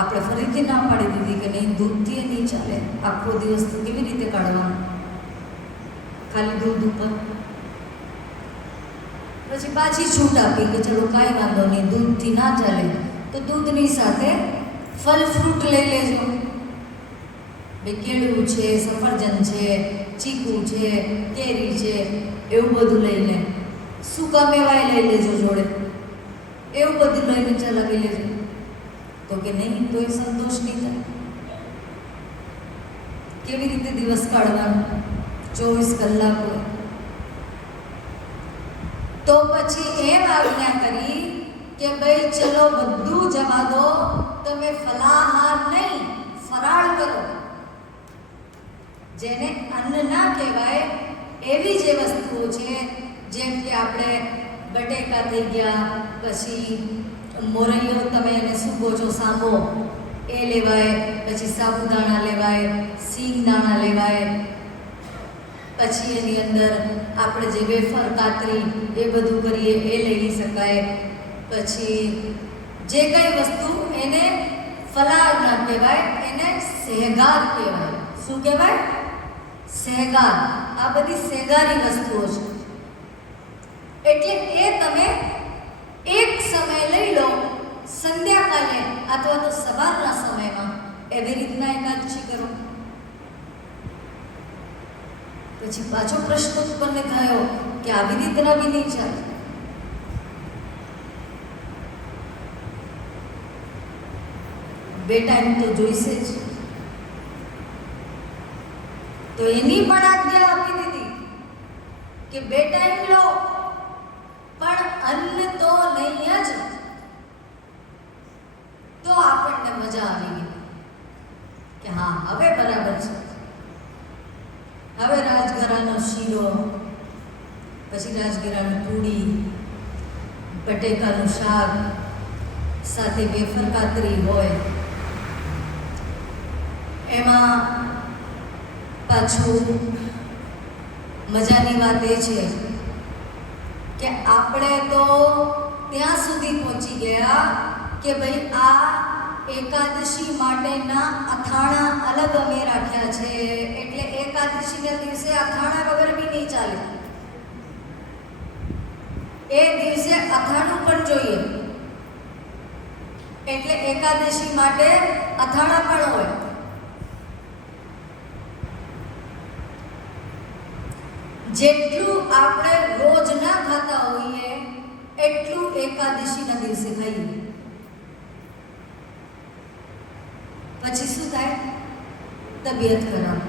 આપણે ફરીથી ના પાડી દીધી કે નહીં, દૂધથી એ નહીં ચાલે, આખો દિવસ તો કેવી રીતે કાઢવાનો ખાલી દૂધ ઉપર. પછી પાછી છૂટ આપી કે ચલો કાંઈ વાંધો નહીં, દૂધથી ના ચાલે તો દૂધની સાથે ફલ ફ્રૂટ લઈ લેજો. ભાઈ કેળું છે, સફરજન છે, ચીકુ છે, કેરી છે, એવું બધું લઈ લે. સૂકા મેવાય લઈ લેજો જોડે, એવું બધું લઈને ચલાવી લેજો. તો કે નહીં, તો એ સંતોષ નહીં થાય. કેવી રીતે દિવસ કાઢવાનો? 24 કલાક હોય. તો પછી એમ આજ્ઞા કરી કે ભાઈ ચલો બધું જવા દો, તમે ફલાહાર નહીં ફરાળ કરો. જેને અન્ન ના કહેવાય એવી જે વસ્તુઓ છે, જેમ કે આપણે બટેકા થઈ ગયા, પછી મોરૈયો તમે એને શું કહો છો, સાંબો, એ લેવાય. પછી સાબુદાણા લેવાય, સિંગદાણા લેવાય. પછી એની અંદર આપણે જે વેફર કાતરી એ બધું કરીએ એ લઈ શકાય. પછી જે કંઈ વસ્તુ એને ફલાર ના કહેવાય, એને સહેગાર કહેવાય. શું કહેવાય? સહેગાર. આ બધી સહેગારી વસ્તુઓ છે. એટલે એ તમે એક સમય લઈ લો, સંધ્યાકાલે અથવા તો સવારના સમયમાં એવી રીતના એકાદશી કરો. પછી પાછો પ્રશ્ન ઉત્પન્ન થયો કે આવી રીતના બી નહીં ચાલે. બે ટાઈમ તો જોઈશે જ. તો એની પણ આજ્ઞા આપી દીધી કે બે ટાઈમ લો, પણ અન્ન તો નહીં જ. તો આપણને મજા આવી ગઈ કે હા, હવે બરાબર છે. હવે રાજગરાનો શીરો, પછી રાજગરાની પૂડી, બટેકાનું શાક, સાથે વેફર કાતરી હોય. એમાં પાછું મજાની વાત એ છે કે આપણે તો ત્યાં સુધી પહોંચી ગયા કે ભાઈ આ એકાદશી માટેના અથાણા અલગ અમે રાખ્યા છે. એટલે એકાદશીના દિવસે અથાણા વગર બી નહીં ચાલે. એ દિવસે અથાણું પણ જોઈએ. એટલે એકાદશી માટે અથાણા પણ હોય. જેટલું આપણે રોજ ના ખાતા હોઈએ એટલું એકાદશીના દિવસે ખાઈએ. પછી શું થાય? તબિયત ખરાબ.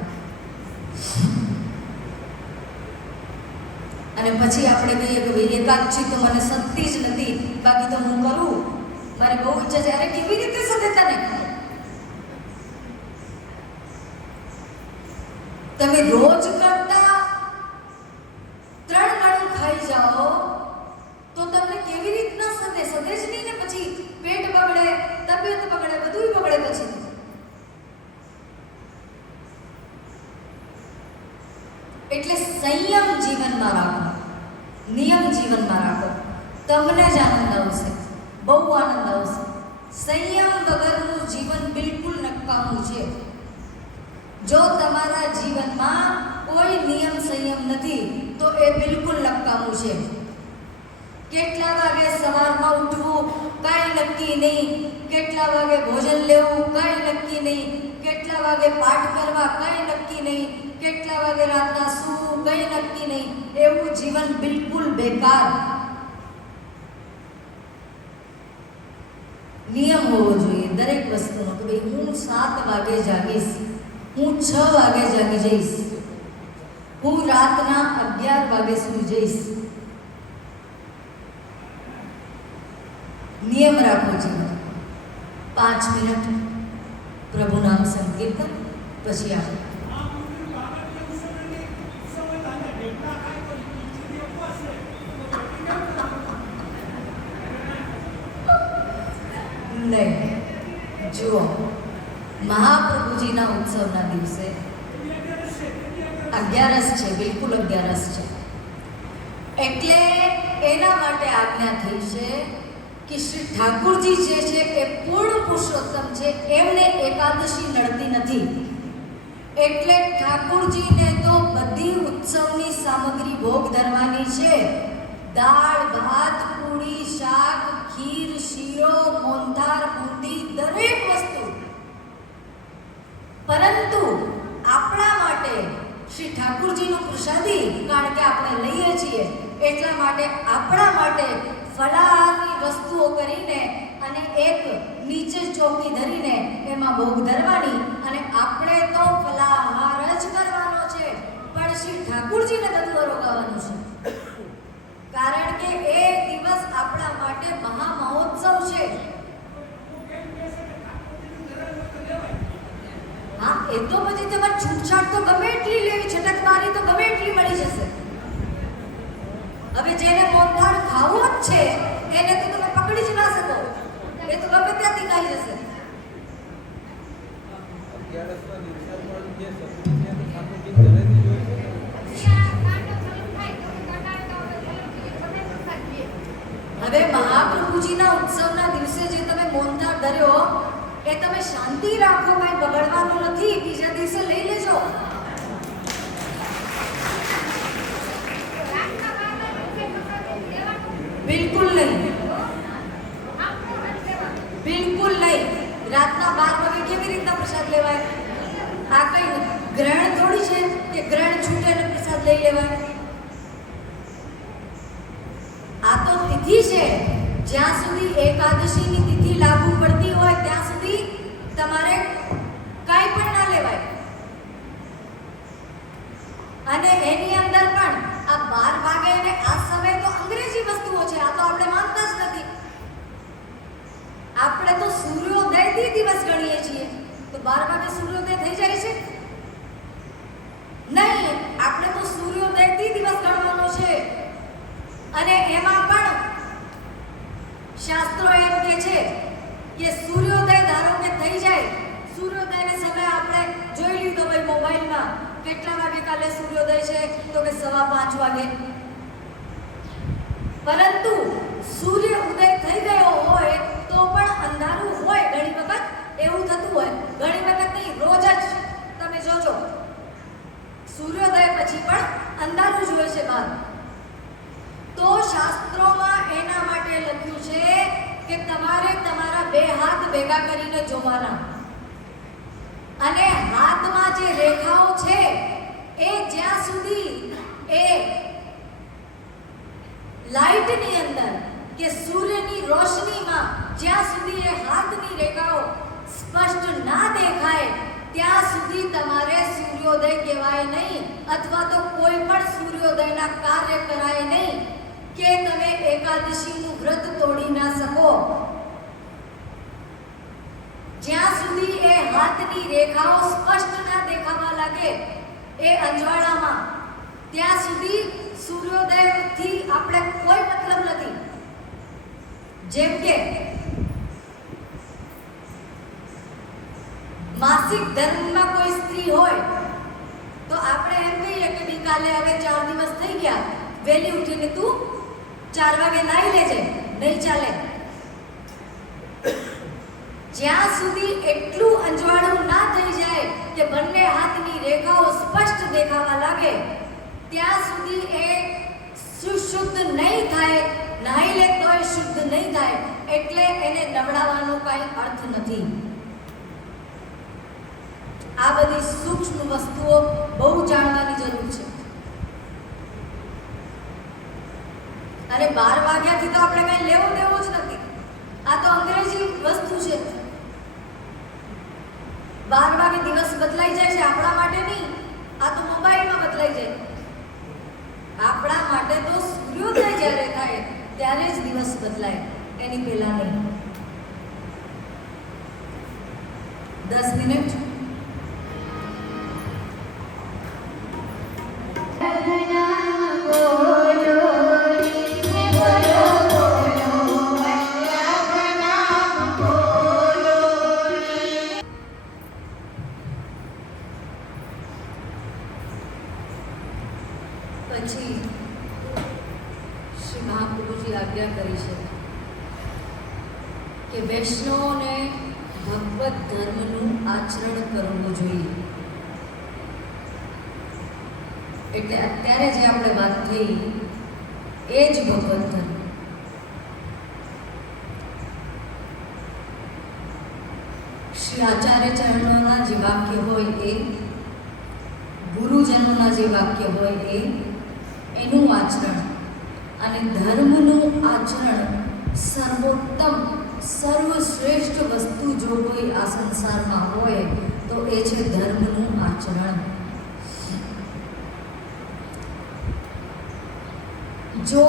અને પછી આપણે કહીએ કે ભાઈ એકાદશી તો મને સદતી જ નથી, બાકી તો હું કરું, મારી બહુ ઈચ્છા છે. અરે કેવી રીતે સદે તને? તમે રોજ કરતા 3 ગણું ખાઈ જાઓ તો તમને કેવી રીતના સદે? સદે જ નહીં ને. પછી પેટ બગડે, તબિયત બગડે, બધું બગડે. પછી એટલે સંયમ જીવનમાં રાખો, નિયમ જીવનમાં રાખો, તમને જ આનંદ આવશે, બહુ આનંદ આવશે. સંયમ વગરનું જીવન બિલકુલ નકામું છે. જો તમારા જીવનમાં કોઈ નિયમ સંયમ નથી તો એ બિલકુલ નકામું છે. કેટલા વાગે સવારમાં ઉઠવું કાંઈ નક્કી નહીં, કેટલા વાગે ભોજન લેવું કાંઈ નક્કી નહીં, કેટલા વાગે પાઠ કરવા કાંઈ નક્કી નહીં, કેટલા વાગે રાતના સૂવું કંઈ નક્કી નહીં. એવું જીવન બિલકુલ બેકાર. નિયમ હોવો જોઈએ દરેક વસ્તુનો કે ભાઈ હું 7 વાગે જાગીશ, હું 6 વાગે જાગી જઈશ, હું રાતના 11 વાગે સૂઈ જઈશ. નિયમ રાખો જીવન. 5 મિનિટ પ્રભુ નામ સંકીર્તન, પછી આપણે નહીં. જુઓ, મહાપ્રભુજીના ઉત્સવના દિવસે 11 છે, બિલકુલ 11 છે. એટલે એના માટે આજ્ઞા થઈ છે કે શ્રી ઠાકુરજી જે છે એ પૂર્ણ પુરુષોત્તમ છે, એમને એકાદશી નડતી નથી. એટલે ઠાકુરજીને તો બધી ઉત્સવની સામગ્રી ભોગ ધરવાની છે. દાળ, ભાત, પૂરી, શાક, ખીર, શીરો, મોહનથાળ, બુંદી, દરેક વસ્તુ. પરંતુ આપણા માટે શ્રી ઠાકુરજીનું પ્રસાદી, કારણ કે આપણે લઈએ છીએ એટલા માટે આપણા માટે ફલાહારની વસ્તુઓ કરીને અને એક નીચે ચોકી ધરીને એમાં ભોગ ધરવાની, અને આપણે તો ફલાહાર જ કરવાનો છે. પણ શ્રી ઠાકુરજીને બધું રોકાવાનું છે, કારણ કે એ દિવસ આપણા માટે મહામહોત્સવ છે. હા, એ તો પછી તમારે છૂટછાટ તો ગમે એટલી લેવી, છટકબારી તો ગમે એટલી મળી જશે. હવે જેને મોહનથાળ ખાવો જ છે એને તો તમે પકડી જ ના શકો, એ તો ગમે ત્યાંથી ખાઈ જશે. હવે મહાપ્રભુજીના ઉત્સવના દિવસે જે તમે મોહનથાળ ધર્યો એ તમે શાંતિ રાખો, કઈ બગડવાનું નથી, બીજા દિવસે લઈ લેજો. બિલકુલ નહીં, બિલકુલ નહીં. રાતના 12 વાગે કેવી રીતના પ્રસાદ લેવાય? આ કઈ ગ્રહણ થોડી છે કે ગ્રહણ છૂટે અને પ્રસાદ લઈ લેવાય. આ તો તિથિ છે. જ્યાં સુધી એકાદશીની તિથિ લાગુ પડતી હોય ત્યાં સુધી તમારે કાંઈ પણ ના લેવાય. અને એની અંદર પણ આ 12 વાગે અને આ સમય તો અંગ્રેજી વસ્તુઓ છે, આ તો આપણે માનતા જ નથી. આપણે તો સૂર્યોદયથી દિવસ ગણીએ છીએ, તો 12 વાગે સૂર્યોદય થઈ જાય છે? નહીં, આપણે તો સૂર્યોદયથી દિવસ ગણવાનો છે. અને એમાં પણ શાસ્ત્રો એમ કહે છે કે સૂર્યોદય ધારો કે થઈ જાય, સૂર્યોદયને સમય આપણે જોઈ લીધો ભાઈ મોબાઈલમાં, કેટલા વાગે કાલે સૂર્યોદય છે, તો કે 5:15 વાગે. પરંતુ સૂર્ય ઉદય થઈ ગયો હોય તો પણ અંધારું હોય. ઘણી વખત એવું થતું હોય, ઘણી વખત નહીં, રોજ જ તમે જોજો સૂર્યોદય પછી પણ અંધારું જ હોય છે બહાર. તો શાસ્ત્રોમાં એના માટે લખ્યું છે કે તમારે તમારા 2 હાથ ભેગા કરીને જોવાના, અને હાથમાં જે રેખાઓ છે એ જ્યાં સુધી એ લાઇટની અંદર કે સૂર્યની રોશનીમાં જ્યાં સુધી એ હાથની રેખાઓ સ્પષ્ટ ના દેખાય ત્યાં સુધી તમારે સૂર્યોદય કહેવાય નહીં, અથવા તો કોઈ પણ સૂર્યોદયના કાર્ય કરાય નહીં, કે તમે એકાદશીનું વ્રત તોડી ના શકો. જ્યાં સુધી એ હાથની રેખાઓ સ્પષ્ટ ના દેખાવા લાગે એ અંજવાળામાં, ત્યાં સુધી સૂર્યોદયથી આપણે કોઈ મતલબ નથી. જેમ કે માસિક ધર્મમાં કોઈ સ્ત્રી હોય તો આપણે એમ કહીએ કે કાલે હવે 4 દિવસ થઈ ગયા, વહેલી ઉઠીને તું 4 વાગે નાઈ લેજે. નહીં ચાલે. જ્યાં સુધી એટલું અંજવાળું ના થઈ જાય કે બંને હાથની રેખાઓ સ્પષ્ટ દેખાવા લાગે ત્યાં સુધી એ શુદ્ધ નહીં થાય. નાઈ લે તોય શુદ્ધ નહીં થાય, એટલે એને નવડાવવાનો કાંઈ અર્થ નથી. આ બધી સૂક્ષ્મ વસ્તુઓ બહુ જાણવાની જરૂર છે. અને 12 વાગ્યાથી તો આપણે કઈ લેવું દેવું જ નથી. આ તો અંગ્રેજી વસ્તુ છે. 12 વાગે દિવસ બદલાઈ જાય છે, આપણા માટે નહીં. આ તો મોબાઈલમાં બદલાઈ જાય. આપણા માટે તો સૂર્યોદય જ્યારે થાય ત્યારે જ દિવસ બદલાય, એની પહેલા નહીં. 10 મિનિટ. પછી શ્રી મહાપ્રભુજી આજ્ઞા કરી છે કે વૈષ્ણવોને ભગવત ધર્મનું આચરણ કરવું જોઈએ. એટલે અત્યારે જે આપણે વાત થઈ એ જ ભગવત ધર્મ. શ્રી આચાર્ય ચરણોના જે વાક્ય હોય એ, ગુરુજનોના જે વાક્ય હોય એ, એનું આચરણ અને ધર્મનું આચરણ સર્વોત્તમ સર્વશ્રેષ્ઠ વસ્તુ જો કોઈ આ સંસારમાં હોય તો એ છે ધર્મનું આચરણ. જો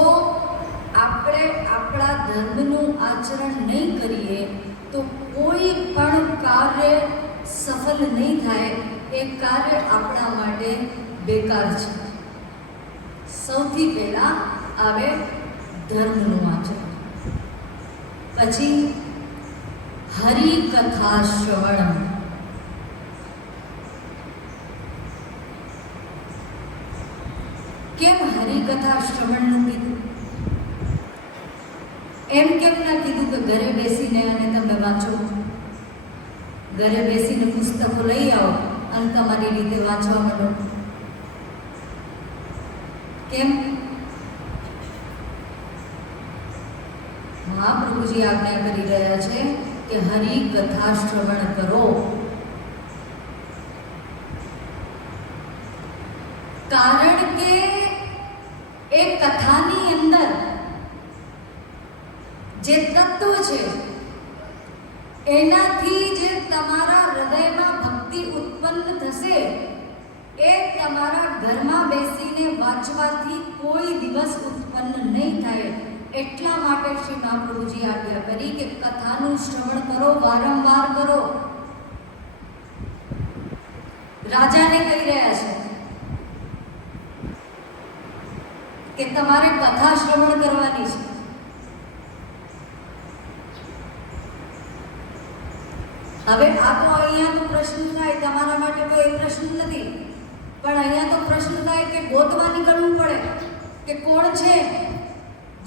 આપણે આપણા ધર્મનું આચરણ નહીં કરીએ તો કોઈ પણ કાર્ય સફળ નહીં થાય. એ કાર્ય આપણા માટે બેકાર છે. સૌથી પહેલા આવે ધર્મનું આચરણ, પછી હરિકથા શ્રવણ. કેમ હરિકથા શ્રવણનું કીધું? એમ કેમ ના કીધું કે ઘરે બેસીને અને તમે વાંચો? ઘરે બેસીને પુસ્તકો લઈ આવો અને તમારી રીતે વાંચવા માંડો. કેમ? મહાપ્રભુજી આજ્ઞા કરી રહ્યા છે કે હરિકથા શ્રવણ કરો. કારણ કે એ કથાની અંદર જે તત્વ છે એનાથી જે તમારા હૃદયમાં ભક્તિ ઉત્પન્ન થશે એ તમારા ઘરમાં બેસીને વાંચવાથી કોઈ દિવસ ઉત્પન્ન નહીં થાય. એટલા માટે શ્રી મહાપ્રભુજી આજ્ઞા કરી કે કથાનું શ્રવણ કરો, વારંવાર કરો. રાજાને કહી રહ્યા છે કે તમારે કથા શ્રવણ કરવાની છે. હવે આ તો અહીંયા તો પ્રશ્ન થાય, તમારા માટે તો એ પ્રશ્ન નથી, પણ અહીંયા તો પ્રશ્ન થાય કે ગોતવા નીકળવું પડે કે કોણ છે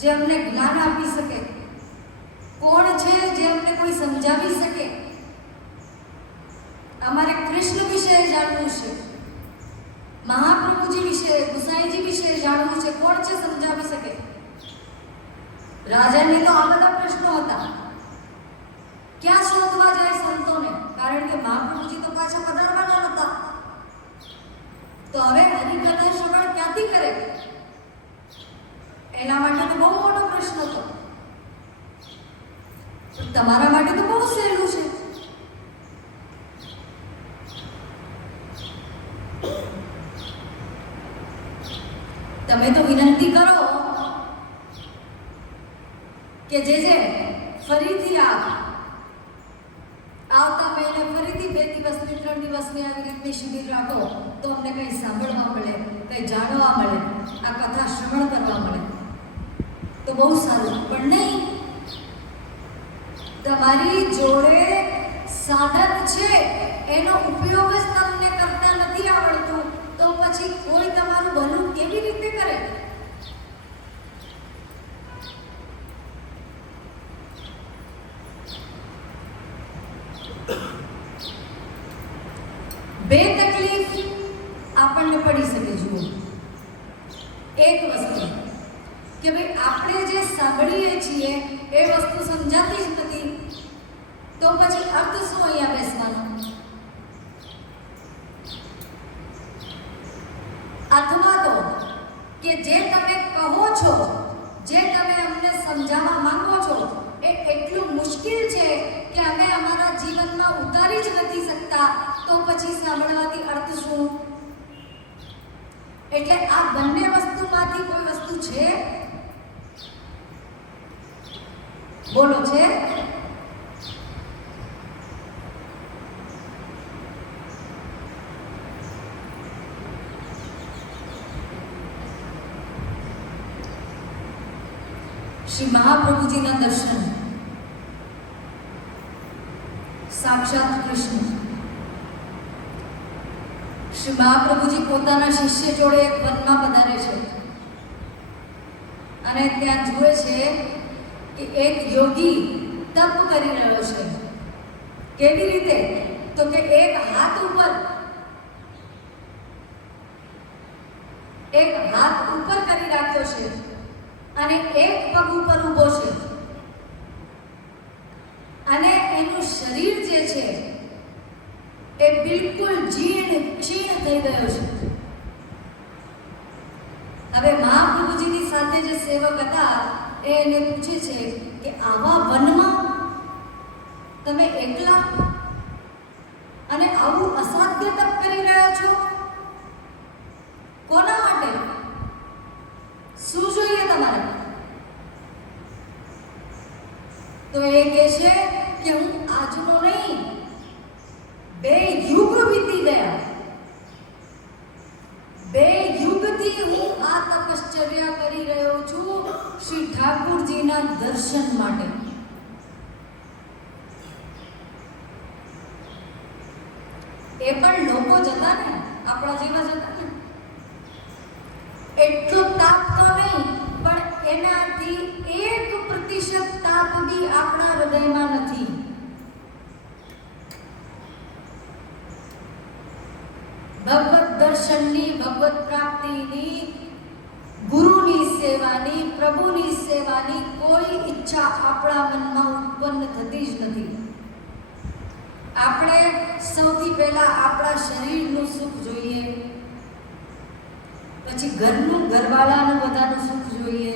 જે અમને જ્ઞાન આપી શકે, કોણ છે જે અમને કોઈ સમજાવી શકે. અમારે કૃષ્ણ વિશે જાણવું છે, મહાપ્રભુજી વિશે, ગુસાઈજી વિશે જાણવું છે. કોણ છે સમજાવી શકે? રાજાને તો આ બધા પ્રશ્નો હતા. ક્યાં શોધવા જાય સંતોને? કારણ કે મહાપ્રભુજી તો પાછા પધારવાના હતા. તો હવે હરિકથા શ્રવણ ક્યાંથી કરે? એના માટે તો બહુ મોટો પ્રશ્ન હતો. તમારા માટે તો બહુ સહેલું છે. તમે તો વિનંતી કરો કે જે ફરીથી આવતા મહિને ફરીથી 2 દિવસની 3 દિવસની આવી રીતની શિબિર રાખો તો અમને કંઈ સાંભળવા મળે, કંઈ જાણવા મળે, આ કથા શ્રવણ કરવા મળે તો બહુ સારું. પણ નહીં, તમારી જોડે સાધન છે એનો ઉપયોગ જ તમને કરતા નથી આવડતું તો પછી કોઈ તમારું ભલું કેવી રીતે કરે? બે તકલીફ આપણને પડી શકે. જુઓ, એક વસ્તુ કે ભાઈ આપણે જે સાંભળીએ છીએ એ વસ્તુ સમજાતી જ નથી તો પછી અર્થ શું અહીંયા બેસવાનો? અથવા તો કે જે તમે કહો છો, જે તમે અમને સમજાવવા માંગો છો એ એટલું મુશ્કેલ છે કે અમે અમારા જીવનમાં ઉતારી જ નથી શકતા તો પછી સાંભળવાથી અર્થ શું? એટલે આ બંને વસ્તુમાંથી કોઈ વસ્તુ છે? બોલો, છે? શ્રી મહાપ્રભુજીના દર્શન, સાક્ષાત કૃષ્ણ શ્રી મહાપ્રભુજી પોતાના શિષ્ય જોડે એક વનમાં પધારે છે અને ત્યાં જુએ છે કે એક યોગી તપ કરી રહ્યો છે. કેવી રીતે? તો કે એક હાથ ઉપર કરી રાખ્યો છે અને એક પગ ઉપર ઊભો છે અને એનું શરીર જે છે એ બિલકુલ ક્ષીણ થઈ ગયો છે. હવે મહાપ્રભુજીની સાથે જે સેવક હતા એ એને પૂછે છે કે આવા વનમાં તમે એકલા અને આવું અસાધ્ય તપ કરી રહ્યા છો, કોના માટે? શું જોઈએ તમારે? તો એ કહે છે કે હું આજનો નહીં, 2 યુગ વીતી ગયા, 2 યુગથી હું આ તપશ્ચર્યા કરી રહ્યો છું શ્રી ઠાકુરજીના દર્શન માટે. એ પણ લોકો જતા ને, આપણા જેવા જતા ને, એટલો તાપ તો નહીં પણ એનાથી 1% તાપ બી આપણા હૃદયમાં નથી. ભગવત દર્શનની, ભગવત પ્રાપ્તિની, ગુરુની સેવાની, પ્રભુની સેવાની કોઈ ઈચ્છા આપણા મનમાં ઉત્પન્ન થતી જ નથી. આપણે સૌથી પહેલા આપણા શરીરનું સુખ જોઈએ, પછી ઘરનું, ઘરવાળાનું, બધાનું સુખ જોઈએ,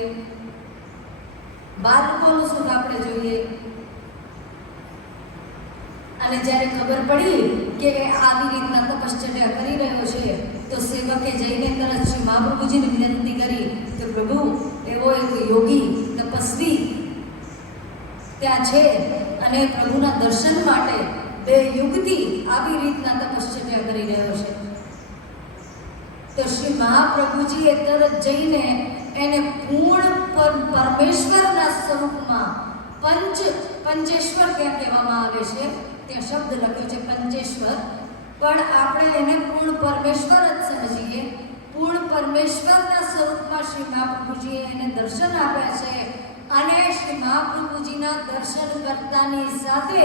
બાળકોનું સુખ આપણે જોઈએ. અને જ્યારે ખબર પડી કે આવી રીતના તપશ્ચર્યા કરી રહ્યો છે તો સેવકે જઈને તરત શ્રી મહાપ્રભુજીને વિનંતી કરી કે પ્રભુ, એવો એક યોગી તપસ્વી ત્યાં છે અને પ્રભુના દર્શન માટે 2 યુગથી આવી રીતના તપશ્ચર્યા કરી રહ્યો છે. તો શ્રી મહાપ્રભુજીએ તરત જઈને એને પૂર્ણ પરમેશ્વરના સ્વરૂપમાં પંચેશ્વર ત્યાં કહેવામાં આવે છે, ત્યાં શબ્દ લખ્યો છે પંચેશ્વર, પણ આપણે એને પૂર્ણ પરમેશ્વર જ સમજીએ. પૂર્ણ પરમેશ્વરના સ્વરૂપમાં શ્રી મહાપ્રભુજીએ એને દર્શન આપ્યા છે અને શ્રી મહાપ્રભુજીના દર્શન કરતાની સાથે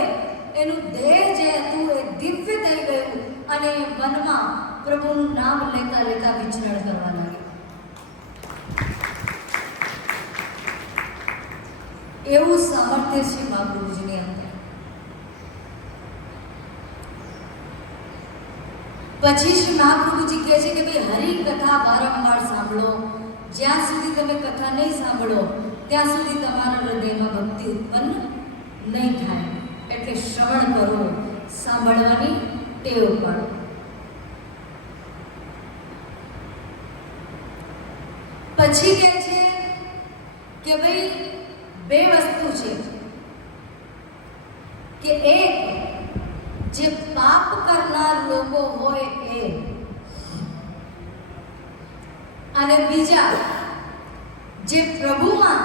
એનું દેહ જે હતું એ દિવ્ય થઈ ગયું અને વનમાં પ્રભુનું નામ લેતા લેતા વિચરણ કરવા લાગ્યા. એવું સામર્થ્ય છે મહાપ્રભુજીની અંદર. પછી શ્રી મહાપ્રભુજી કહે છે કે ભાઈ, હરિકથા વારંવાર સાંભળો. જ્યાં સુધી તમે કથા નહીં સાંભળો ત્યાં સુધી તમારા હૃદયમાં ભક્તિ ઉત્પન્ન નહીં થાય. એટલે શ્રવણ કરો, સાંભળવાની ટેવ પાડો. પછી કહે છે કે ભાઈ 2 વસ્તુ છે કે એક, જે પાપ કરનાર લોકો હોય એ, અને બીજા જે પ્રભુમાં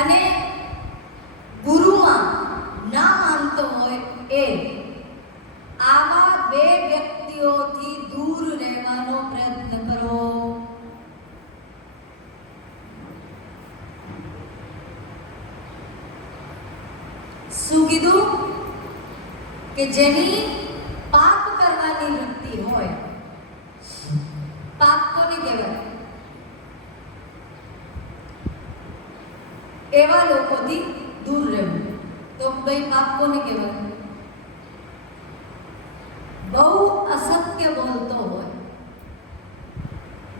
અને ગુરુમાં ના માનતો હોય એ. આવા 2 વ્યક્તિઓથી દૂર રહેવાનો પ્રયત્ન કરો. શું કીધું? કે જેની પાપ કરવાની વૃત્તિ હોય. પાપ કોને કહેવાય? એવા લોકોથી દૂર રહેવું. તો ભાઈ, પાપ કોને કહેવાય? બહુ અસત્ય બોલતો હોય,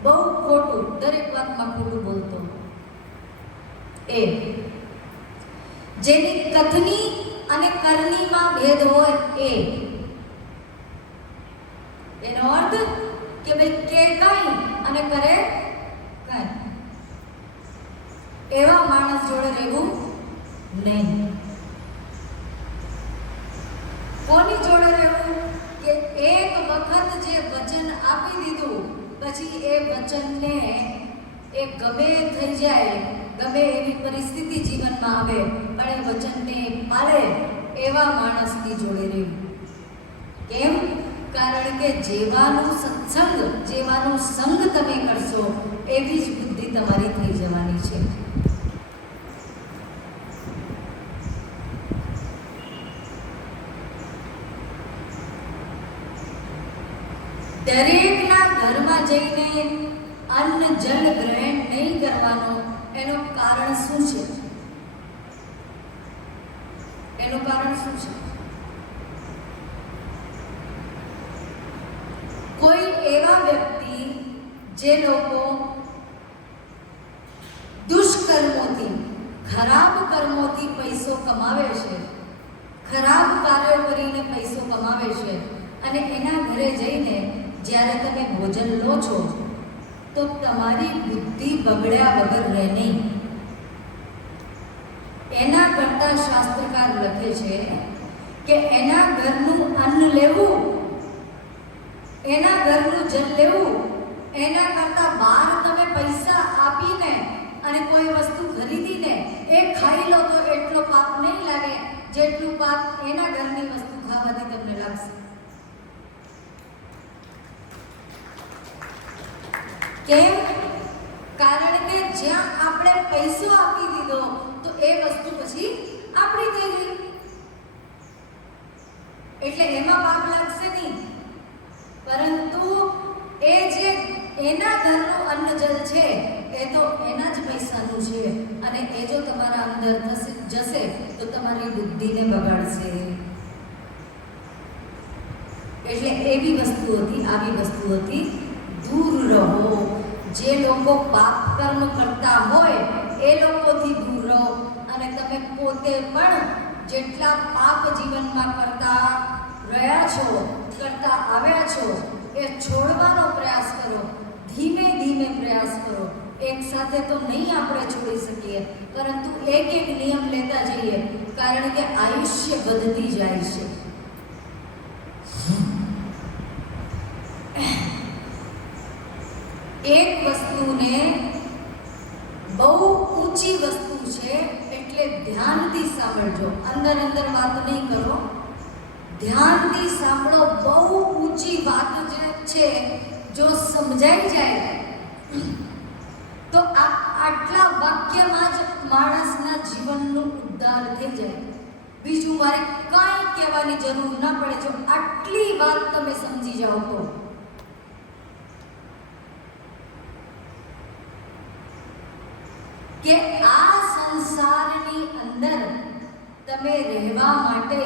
બહુ ખોટું, દરેક વાતમાં ખોટું બોલતો હોય એ. જેની કથની અને કરણીમાં ભેદ હોય એ. એનો અર્થ કે ભાઈ કે કઈ અને કરે કઈ. એવા માણસ જોડે રહેવું નહીં. કોની જોડે રહેવું? કે એક વખત જે વચન આપી દીધું પછી એ વચનને એ ગમે થઈ જાય, ગમે એવી પરિસ્થિતિ જીવનમાં આવે પણ એ વચનને પાળે એવા માણસની જોડે રહેવું. કેમ? કારણ કે જેવાનું સત્સંગ, જેવાનું સંગ તમે કરશો એવી જ બુદ્ધિ તમારી થઈ જવાની છે. દરેકના ઘરમાં જઈને અન્ન જળ ગ્રહણ નહીં કરવાનો એનું કારણ શું છે? એનું કારણ શું છે? કોઈ એવા વ્યક્તિ જે લોકો દુષ્કર્મોથી, ખરાબ કર્મોથી પૈસો કમાવે છે, ખરાબ કાર્યો કરીને પૈસો કમાવે છે, અને એના ઘરે જઈને જ્યારે તમે ભોજન લો છો તો તમારી બુદ્ધિ બગડ્યા વગર રહે નહીં. એના કરતા શાસ્ત્રકાર લખે છે કે એના ઘરનું અન્ન લેવું, એના ઘરનું જલ લેવું, એના કરતા બહાર તમે પૈસા આપીને અને કોઈ વસ્તુ ખરીદીને એ ખાઈ લો તો એટલો પાપ નહીં લાગે જેટલું પાપ એના ઘરની વસ્તુ ખાવાથી તમને લાગશે. કેમ? કારણ કે જ્યાં આપણે પૈસો આપી દીધો તો એ વસ્તુ પછી આપણી થઈ ગઈ, એટલે એમાં પાપ લાગશે નહીં. પરંતુ એ જે એના ઘરનું અન્ન જલ છે એ તો એના જ પૈસાનું છે, અને એ જો તમારા અંદર જશે તો તમારી બુદ્ધિને બગાડશે. એટલે એવી વસ્તુઓથી, આવી વસ્તુઓથી દૂર રહો. જે લોકો પાપ કર્મ કરતા હોય એ લોકોથી દૂર રહો, અને તમે પોતે પણ જેટલા પાપ જીવનમાં કરતા રહ્યા છો, કરતા આવ્યા છો, એ છોડવાનો પ્રયાસ કરો. ધીમે ધીમે પ્રયાસ કરો. એક સાથે તો નહીં આપણે છોડી શકીએ, પરંતુ એક એક નિયમ લેતા જઈએ, કારણ કે આયુષ્ય વધતી જાય છે. એક વસ્તુને બહુ ઊંચી વસ્તુ છે એટલે ધ્યાનથી સાંભળજો. અંદર અંદર વાત નહીં કરો, ધ્યાનથી સાંભળો. બહુ ઊંચી વાત જે છે જો સમજાઈ જાય તો આટલા વાક્યમાં જ માણસના જીવનનું ઉદ્ધાર થઈ જાય. બીજું મારે કાંઈ કહેવાની જરૂર ના પડે. જો આટલી વાત તમે સમજી જાઓ તો કે આ સંસારની અંદર તમે રહેવા માટે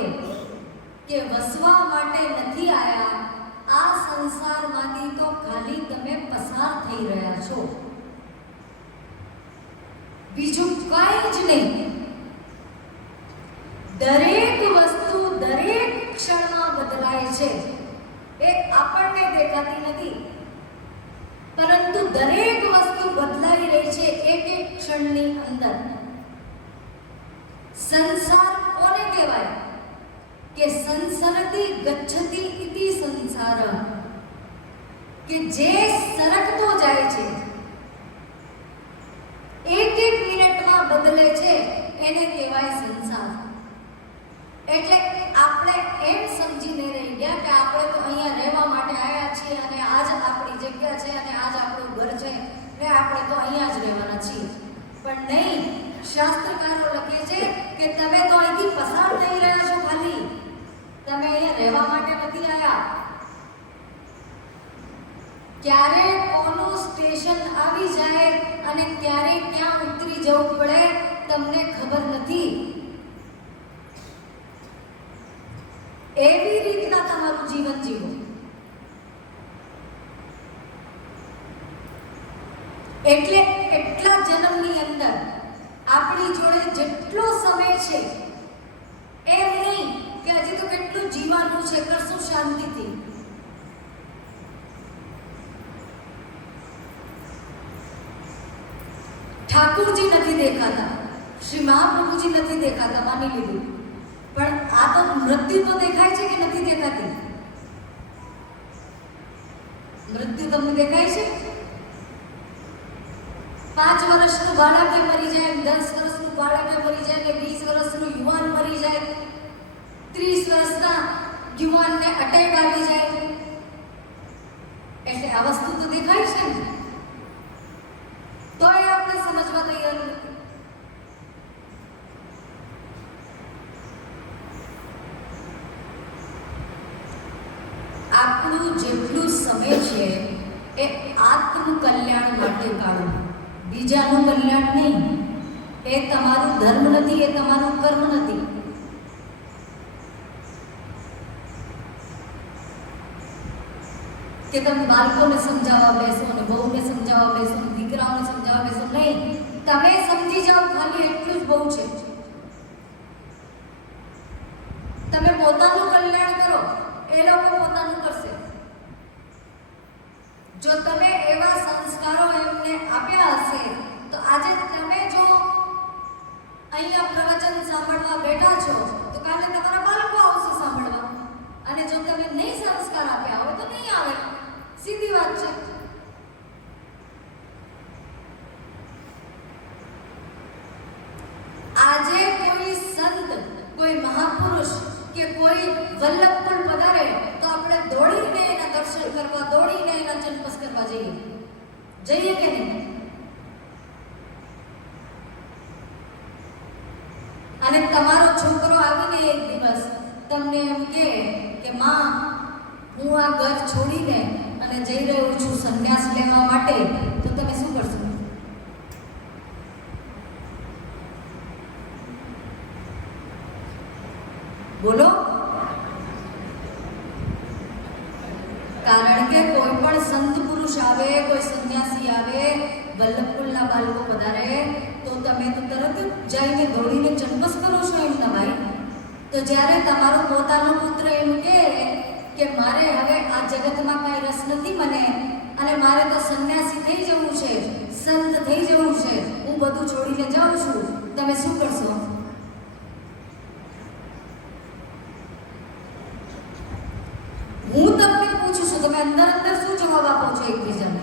કે વસવા માટે નથી આવ્યા. આ સંસારમાંથી તો ખાલી તમે પસાર થઈ રહ્યા છો, બીજું કાંઈ જ નહીં. દરેક વસ્તુ દરેક ક્ષણમાં બદલાય છે. એ આપણને દેખાતી નથી, પરંતુ દરેક વસ્તુ બદલાઈ રહી છે એક એક ક્ષણની અંદર. સંસાર કોને કહેવાય? કે સંસરતી ગચ્છતિ ઇતિ સંસાર, કે જે સરકતો જાય છે, એક એક મિનિટમાં બદલે છે, એને કહેવાય સંસાર. એટલે આપણે એમ સમજીને રહી ગયા કે આપણે તો અહીંયા રહેવા માટે આવ્યા છીએ, અને આજ આપણી જગ્યા છે, અને આજ આપણું ઘર છે, ને આપણે તો અહીંયા જ રહેવાના છીએ. પણ નહીં, શાસ્ત્રકારો લખે છે કે તમે તો અહીંથી પસાર થઈ રહ્યા છો, ખાલી તમે અહીંયા રહેવા માટે નથી આવ્યા. ક્યારે કોનું સ્ટેશન આવી જાય અને ક્યારે ક્યાં ઉતરી જવું પડે તમને ખબર નથી. એવી રીતના તમારું જીવન જીવો. એટલે એટલા જન્મની અંદર આપણી જોડે જેટલો સમય છે એમ નહીં કે હજી તો કેટલું જીવવાનું છે, કરશું શાંતિથી. ઠાકુરજી નથી દેખાતા, શ્રી મહાપ્રભુજી નથી દેખાતા, માની લીધું. પણ આ તો મૃત્યુ તો દેખાય છે કે નથી દેખાતી? મૃત્યુ તમને દેખાય છે? 5 વર્ષનું બાળક મરી જાય, 10 વર્ષનું બાળક મરી જાય, 20 વર્ષનું યુવાન મરી જાય, 30 વર્ષના યુવાનને અટેક આવી જાય, આ વસ્તુ તો દેખાય છે ને, તો એ આપણે સમજવા તૈયાર નથી. આપણું જેટલું સમય છે એ આત્મ કલ્યાણ માટે કાઢો, બીજાનું કલ્યાણ નહીં. એ તમારું ધર્મ નથી, એ તમારું કર્મ નથી. કે તમે બાળકોને સમજાવવા બેસો ને બહુને સમજાવવા બેસો ને દીકરાઓને સમજાવવા બેસો, નહીં. તમે સમજી જાઓ, ખાલી એટલું જ બહુ છે. તમે પોતાનું કલ્યાણ કરો, એ લોકો પોતાનું કરશે. જો તમે એવા સંસ્કારો એમને આપ્યા હશે તો આજે તમે જો અહીંયા પ્રવચન સાંભળવા બેઠા છો તો કાલે તમારા બાળકો આવશે સાંભળવા. અને જો તમે નહીં સંસ્કાર આપ્યા હોય તો નહીં આવે. સીધી વાત છે. આજે કોઈ સંત, કોઈ મહાપુરુષ કે કોઈ વલ્લભકુલ પધારે તો આપણે દોડીને એના દર્શન કરવા, દોડીને એના જન્મસ્થ કરવા જઈએ કે નહીં? અને તમારો છોકરો આવીને એક દિવસ તમને એમ કે માં, હું આ ઘર છોડીને અને જઈ રહ્યો છું સંન્યાસ લેવા માટે, તો તમે શું કરશો? બોલો. કારણ કે કોઈ પણ સંત પુરુષ આવે, કોઈ સંન્યાસી આવે, વલ્લભકુલના બાળકો પધારે તો તમે તો તરત જઈને દોડીને ચંપસ કરો છો એમના ભાઈ. તો જ્યારે તમારો પોતાનો પુત્ર એમ કે મારે હવે આ જગતમાં કાંઈ રસ નથી મને, અને મારે તો સંન્યાસી થઈ જવું છે, સંત થઈ જવું છે, હું બધું છોડીને જાઉં છું, તમે શું કરશો? હું તમને પૂછું છું, તમે અંદર અંદર શું જવાબ આપો છો એકબીજાને?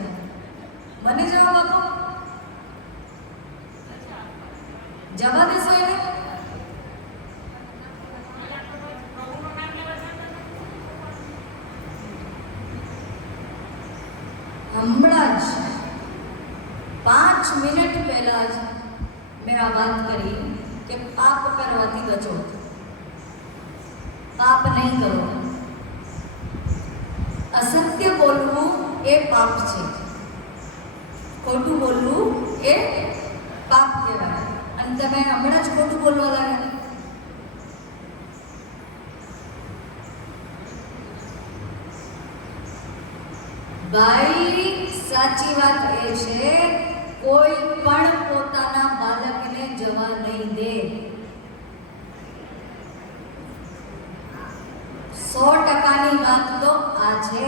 મને જવાબ આપો. જવા દેશો એને? હમણાં જ 5 મિનિટ પહેલા જ મેં આ વાત કરી કે પાપ કરવાથી બચો, પાપ નહીં કરો. અસત્ય બોલવું એ પાપ છે, ખોટું બોલવું એ પાપ કહેવાય. અને તમે હમણાં જ ખોટું બોલવા લાગ્યા. ભાઈ, સાચી વાત એ છે, કોઈ પણ પોતાના બાળકને જવા નહીં દે. 100%ની વાત તો આ છે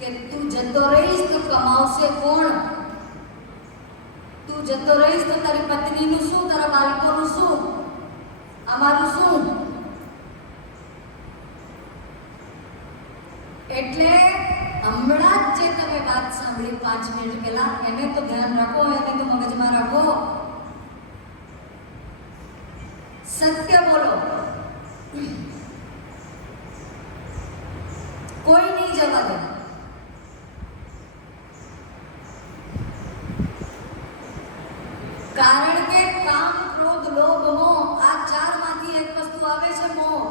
કે તું જતો રહીશ તો કમાવશે કોણ? તું જતો રહીશ તો તારી પત્નીનું શું, તારા બાળકોનું શું, અમારું શું? એટલે હમણાં જ જે તમે વાત સાંભળી 5 મિનિટ પહેલા, એને તો ધ્યાન રાખો, એને તો મગજમાં રાખો. સત્ય બોલો, કોઈ નહીં જવા દે. કારણ કે કામ, ક્રોધ, લોભ, મોહ, આ 4માંથી એક વસ્તુ આવે છે, મોહ.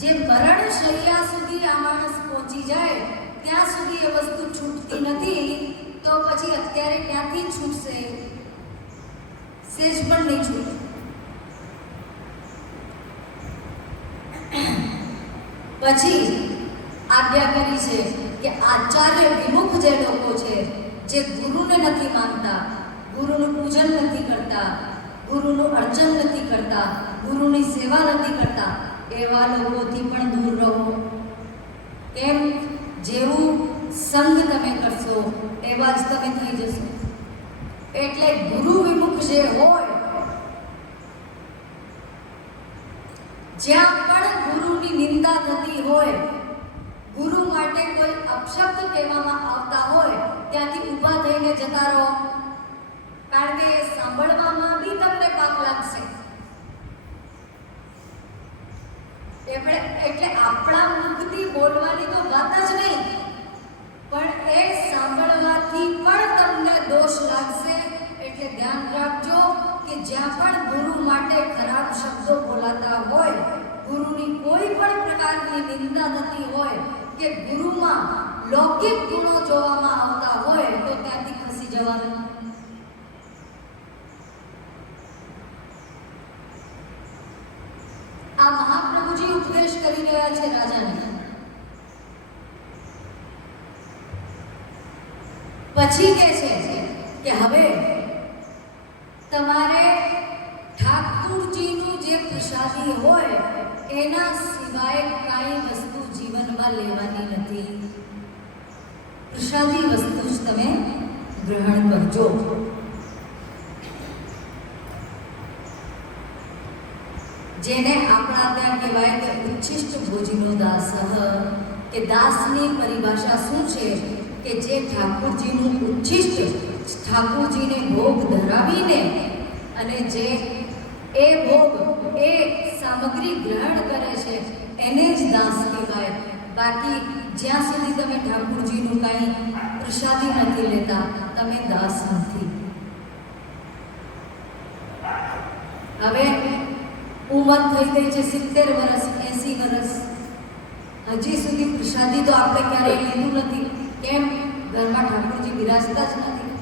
જે મરણ શૈયા સુધી આ માણસ પહોંચી જાય ત્યાં સુધી એ વસ્તુ છૂટતી નથી. તો પછી અત્યારે ક્યાંથી છૂટશે? સેજ પણ નહીં છૂટે. પછી આજ્ઞા કરી છે કે આચાર્ય વિમુખ જે લોકો છે, જે ગુરુને નથી માનતા, ગુરુનું પૂજન નથી કરતા, ગુરુનું અર્ચન નથી કરતા, ગુરુની સેવા નથી કરતા, એવા લોકોથી પણ દૂર રહો. કેમ? જેવું સંગ તમે કરશો એવા જ તમે થઈ જશો. એટલે ગુરુ વિમુખ જે હોય, જ્યાં પણ ગુરુની નિંદા થતી હોય, ગુરુ માટે કોઈ અપશબ્દ કહેવામાં આવતા હોય, ત્યાંથી ઊભા થઈને જતા રહો. કારણ કે એ સાંભળવામાં બી તમને પાપ લાગશે. એટલે આપણા મુખથી બોલવાની તો વાત જ નહીં, પણ એ સાંભળવાથી પણ તમને દોષ લાગશે. એટલે ધ્યાન રાખજો કે જ્યાં પણ ગુરુ માટે ખરાબ શબ્દો બોલાતા હોય, ગુરુની કોઈ પણ પ્રકારની નિંદા થતી હોય કે ગુરુમાં લૌકિક ગુણો જોવામાં આવતા હોય તો ત્યાંથી ખસી જવાનું. આ મહાપ્રભુજી ઉપદેશ કરી રહ્યા છે રાજાને. પછી કહે છે કે હવે તમારે ઠાકુરજીનું જે પ્રસાદી હોય એના સિવાય કાંઈ વસ્તુ જીવનમાં લેવાની નથી. પ્રસાદી વસ્તુ જ તમે ગ્રહણ કરજો. જેને આપણા ત્યાં કહેવાય કે ઉચ્છિષ્ટ ભોજનો દાસ, કે દાસની પરિભાષા શું છે કે જે ઠાકુરજીનું ઉચ્છિષ્ટ, ઠાકુરજીને ભોગ ધરાવીને અને જે એ ભોગ એ સામગ્રી ગ્રહણ કરે છે એને જ દાસ કહેવાય. બાકી જ્યાં સુધી તમે ઠાકુરજીનું કાંઈ પ્રસાદી નથી લેતા તમે દાસ નથી. હવે ઉંમર થઈ ગઈ છે 70 વર્ષ, 80 વર્ષ, હજી સુધી પ્રસાદી તો આપણે ક્યારેય લીધું નથી. કેમ? ઘરમાં ઠાકોરજી બિરાજતા જ નથી.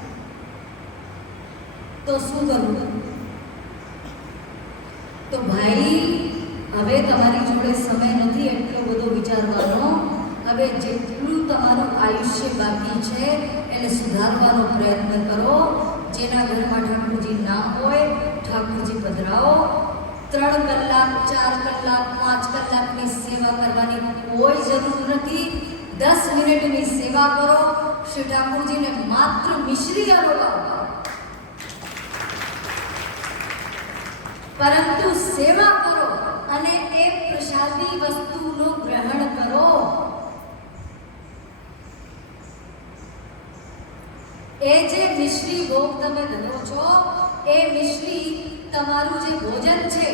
તો શું કરવું? તો ભાઈ હવે તમારી જોડે સમય નથી એટલો બધો વિચારવાનો. હવે જેટલું તમારું આયુષ્ય બાકી છે એને સુધારવાનો પ્રયત્ન કરો. જેના ઘરમાં ઠાકોરજી ના હોય ઠાકોરજી પધરાવો. 3 કલાક, 4 કલાક, 5 કલાકની સેવા કરવાની કોઈ જરૂર નથી. 10 મિનિટની સેવા કરો. શ્રી ઠાકોરજીને માત્ર મિશ્રી અનુભવો, પરંતુ સેવા કરો અને એ પ્રસાદી વસ્તુનું ગ્રહણ કરો. એ જે મિશ્રી ભોગ તમે ધરો છો એ મિશ્રી તમારું જે ભોજન છે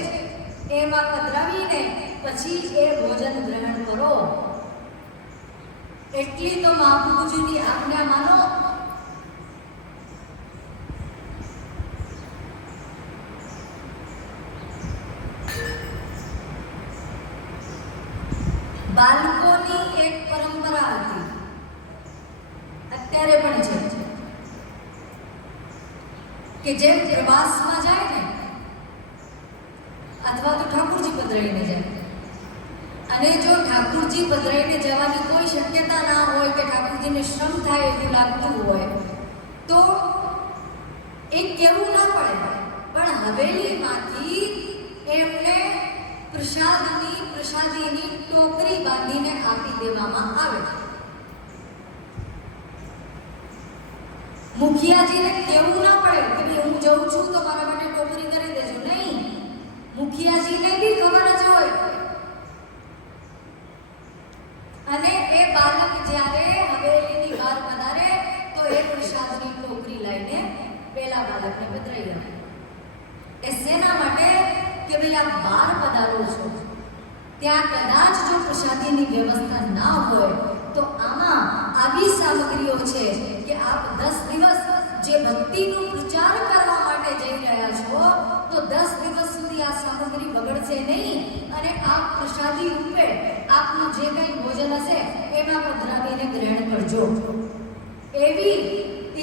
એમાં પધરાવીને પછી એ ભોજન ગ્રહણ કરો. એટલી તો મહાપ્રભુજીની આજ્ઞા માનો. બાળકોની એક પરંપરા હતી, અત્યારે પણ છે, કે જેમ પ્રવાસમાં જાય ને અથવા તો ઠાકોરજી પધરાઈને જાય, અને જો ઠાકોરજી પધરાઈને જવાની કોઈ શક્યતા ના હોય કે ઠાકોરજીને શ્રમ થાય એવું લાગતું હોય તો એ કેવું ના પડે, પણ હવેલીમાંથી એમને પ્રસાદીની ટોકરી બાંધીને આપી દેવામાં આવે. મુખિયાજીને કેવું ના પડે કે ભાઈ હું જઉં છું તો મારા માટે ટોકરી કરી દેજો. નહીં, મુખિયાજીને બી ખબર જ હોય. અને એ બાળક જ્યારે હવેલીની બહાર પધારે તો એ પ્રસાદની ટોકરી લઈને પેલા બાળકને પધરાઈ આપે. એ શેના માટે? કે ભાઈ આપ બહાર પધારો છો, ત્યાં કદાચ જો પ્રસાદીની વ્યવસ્થા ના હોય તો આમાં આવી સામગ્રીઓ છે કે આપ 10 દિવસ જે ભક્તિનો પ્રચાર કરવા માટે જઈ રહ્યા છો તો 10 દિવસ સુધી આ સામગ્રી બગડશે નહીં, અને આપ પ્રસાદી રૂપે આપનું જે કંઈ ભોજન હશે એમાં પધરાવીને ગ્રહણ કરજો. એવી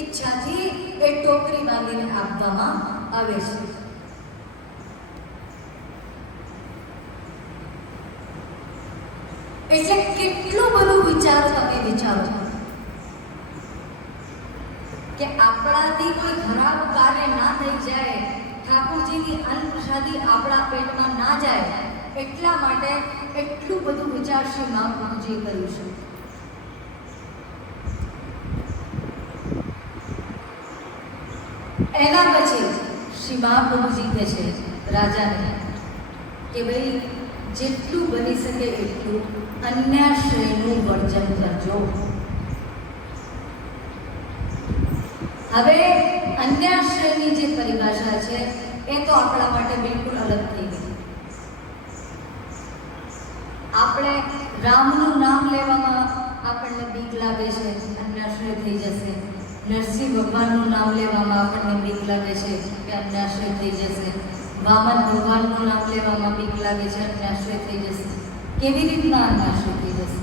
ઈચ્છાથી એ ટોકરી બાંધીને આપવામાં આવે છે. એટલે કેટલું બધું વિચારો, તમે વિચારો કે આપણાથી કોઈ ખરાબ કાર્ય ના થઈ જાય, ઠાકોરજીની અન્ન પ્રસાદી આપણા પેટમાં ના જાય, એટલા માટે એટલું બધું વિચાર શ્રી મહાપ્રભુજીએ કર્યું છે. એના પછી શ્રી મહાપ્રભુજી કહે છે રાજાને કે ભાઈ જેટલું બની શકે એટલું અન્યાશ્રયનું વર્જન કરજો. હવે અન્યાશ્રયની જે પરિભાષા છે એ તો આપણા માટે બિલકુલ અલગ થઈ ગઈ. આપણે રામનું નામ લેવામાં આપણને બીક લાગે છે, અન્યાશ્રય થઈ જશે. નરસિંહ ભગવાનનું નામ લેવામાં આપણને બીક લાગે છે કે અન્યાશ્રય થઈ જશે. વામન ભગવાનનું નામ લેવામાં બીક લાગે છે, અન્યાશ્રય થઈ જશે. કેવી રીતના અન્યાશ્રય થઈ જશે?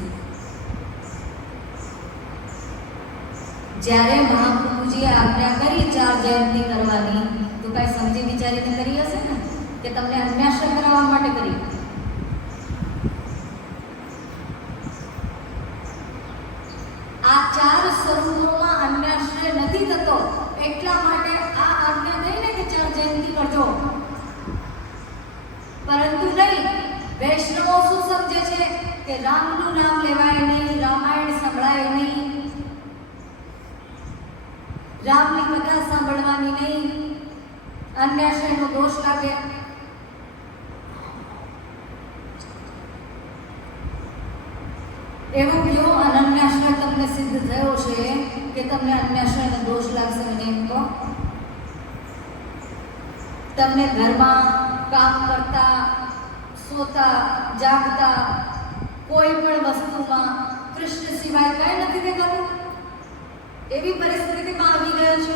જ્યારે મહાપ્રભુજીએ આજ્ઞા કરી 4 જયંતી કરવાની, તો કાંઈ સમજી વિચારીને કરી હશે ને કે તમને અન્યાશ્રય કરાવવા માટે કરી? આ 4 સ્વરૂપોમાં અન્યાશ્રય નથી થતો, એટલા માટે આ આજ્ઞા થઈ ને કે 4 જયંતી કરજો. પરંતુ નહીં, વૈષ્ણવો શું સમજે છે કે રામનું નામ લેવાય નહીં, રામાયણ સંભળાય નહીં, રામની કથા સાંભળવાની નહીં, અન્યાશ્રયનો દોષ લાગે. એવું કયો અનન્યાશ્રય તમને સિદ્ધ થયો છે કે તમને અન્યાશ્રયનો દોષ લાગશે? મને એમ કહો. તમને ઘરમાં કામ કરતા, સોતા, જાગતા કોઈ પણ વસ્તુમાં કૃષ્ણ સિવાય કંઈ નથી દેખાતું? એવી પરિસ્થિતિમાં આવી ગયો છે.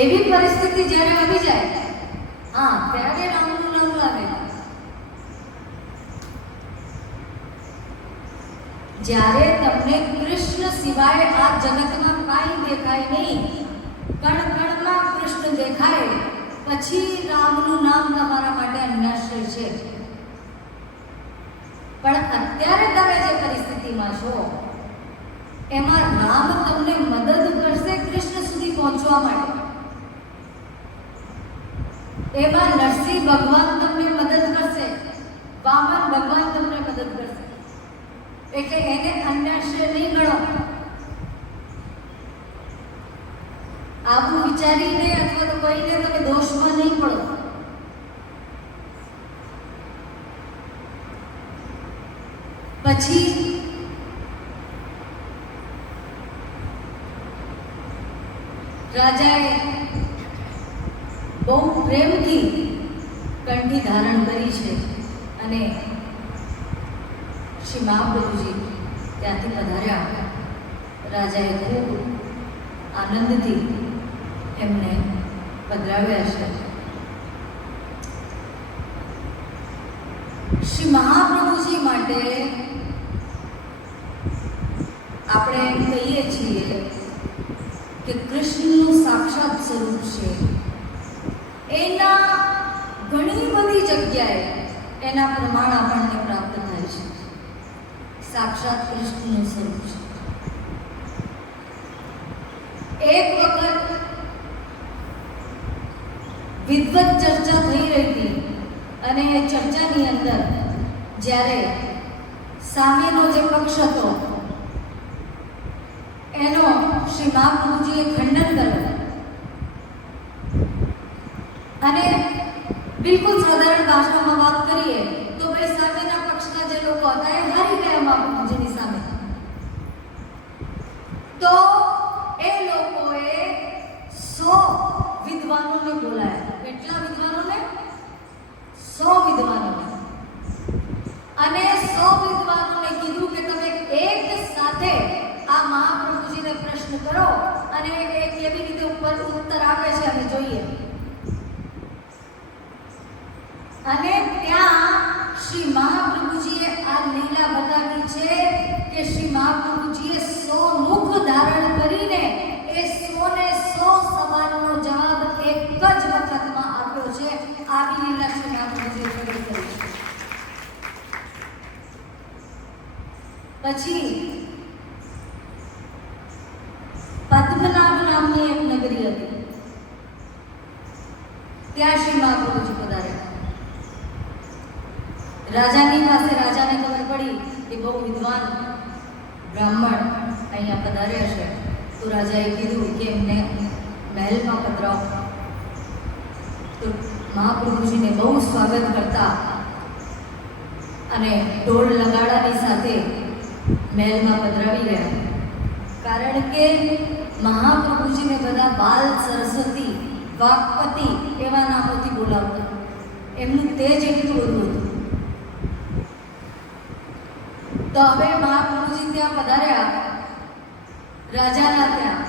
એવી પરિસ્થિતિ જ્યારે આવી જાય, ત્યારે રામનું નામ લાગે. જ્યારે તમને કૃષ્ણ સિવાય આ જગતમાં કાંઈ દેખાય નહીં, કણ કણમાં કૃષ્ણ દેખાય, પછી રામનું નામ તમારા માટે અન્યાશ્રય છે. પણ અત્યારે તમે જે પરિસ્થિતિમાં છો એમાં રામ તમને મદદ કરશે કૃષ્ણ સુધી પહોંચવા માટે. એમાં નરસિંહ ભગવાન તમને મદદ કરશે, વામન ભગવાન તમને મદદ કરશે. એટલે એને અન્યાશ્રય નહીં ગણો. આવું વિચારીને અથવા તો કહીને તમે દોષમાં નહીં પડો. પછી રાજાએ બહુ પ્રેમથી કંઠી ધારણ કરી છે અને શ્રી મહાપ્રભુજી ત્યાંથી પધાર્યા. રાજાએ ખૂબ આનંદથી એમને પધરાવ્યા છે. શ્રી મહાપ્રભુજી માટે આપણે એમ કહીએ છીએ કે કૃષ્ણનું સાક્ષાત સ્વરૂપ છે. એના ઘણી બધી જગ્યાએ એના પ્રમાણ આપણને પ્રાપ્ત થાય છે. સાક્ષાત કૃષ્ણનું સ્વરૂપ છે. એક વખત વિદવત ચર્ચા થઈ રહી હતી અને એ ચર્ચાની અંદર જ્યારે સામેનો જે પક્ષ હતો એનો શ્રી મહાપ્રભુજીએ ખંડન કર્યું અને બિલકુલ સાધારણ ભાષામાં વાત કરીએ તો ભાઈ સામેના પક્ષના જે લોકો હતા એ હારી ગયા મહાપ્રભુજીની સામે. તો એ લોકોએ 100 વિદ્વાનોને બોલાયા. કેટલા વિદ્વાનોને? 100 વિદ્વાનોને. અને 100 વિદ્વાનોને કીધું કે તમે એક સાથે આ મહાપ્રભુજીને પ્રશ્ન કરો અને એ કેવી રીતે ઉત્તર આપે છે અમે જોઈએ. અને ત્યાં શ્રી મહાપ્રભુજીએ આ લીલા બતાવી છે કે શ્રી મહાપ્રભુજીએ 100 મુખ ધારણ કરીને એ 100 ને 100 સવાલોનો જવાબ એક જ વખતમાં આપ્યો છે. આવી લીલા શ્રી મહાપ્રભુજીએ કરી છે. પછી પદ્મનાભ નામની એક નગરી હતી. ત્યાં શ્રી મહાપ્રભુજી પધાર્યા. રાજાની પાસે રાજાને ખબર પડી કે બહુ વિદ્વાન બ્રાહ્મણ અહીંયા પધાર્યા છે. તો રાજાએ કીધું કે એમને મહેલમાં પધરાવો. તો મહાપ્રભુજીને બહુ સ્વાગત કરતા અને ઢોલ લગાડાની સાથે મહેલમાં પધરાવી ગયા. કારણ કે મહાપ્રભુજીને બધા બાલ સરસ્વતી, વાકપતિ એવા નામોથી બોલાવતા. એમનું તેજ એટલું બધું હતું. તો હવે મહાપ્રભુજી ત્યાં પધાર્યા રાજાના ત્યાં.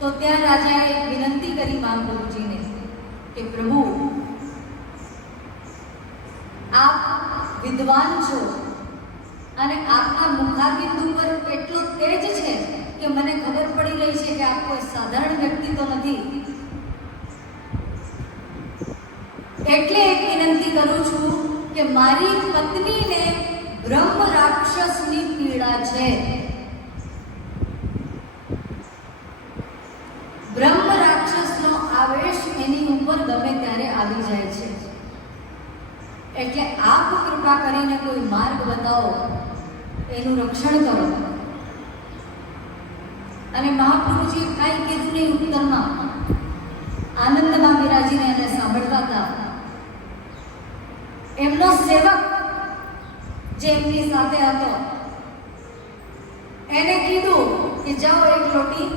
તો ત્યાં રાજાએ એક વિનંતી કરી મહાપ્રભુજીને કે પ્રભુ, આપ વિદ્વાન છો અને આપના મુખાબિંદુ પર એટલો તેજ છે કે મને ખબર પડી રહી છે કે આપ કોઈ સાધારણ વ્યક્તિ તો નથી. એટલે એક વિનંતી કરું છું કે મારી પત્નીને બ્રહ્મ રાક્ષસની પીડા છે. બ્રહ્મ રાક્ષસનો આવેશ એની ઉપર ગમે ત્યારે આવી જાય છે. એટલે આપ કૃપા કરીને કોઈ માર્ગ બતાવો, એનું રક્ષણ કરો. અને મહાપ્રભુજીએ કાંઈ કીધું નહીં ઉત્તરમાં. આનંદમાં બિરાજીને એને સાંભળતા હતા. એમનો સેવક જે એમની સાથે હતો એને કીધું કે જાઓ એક લોટી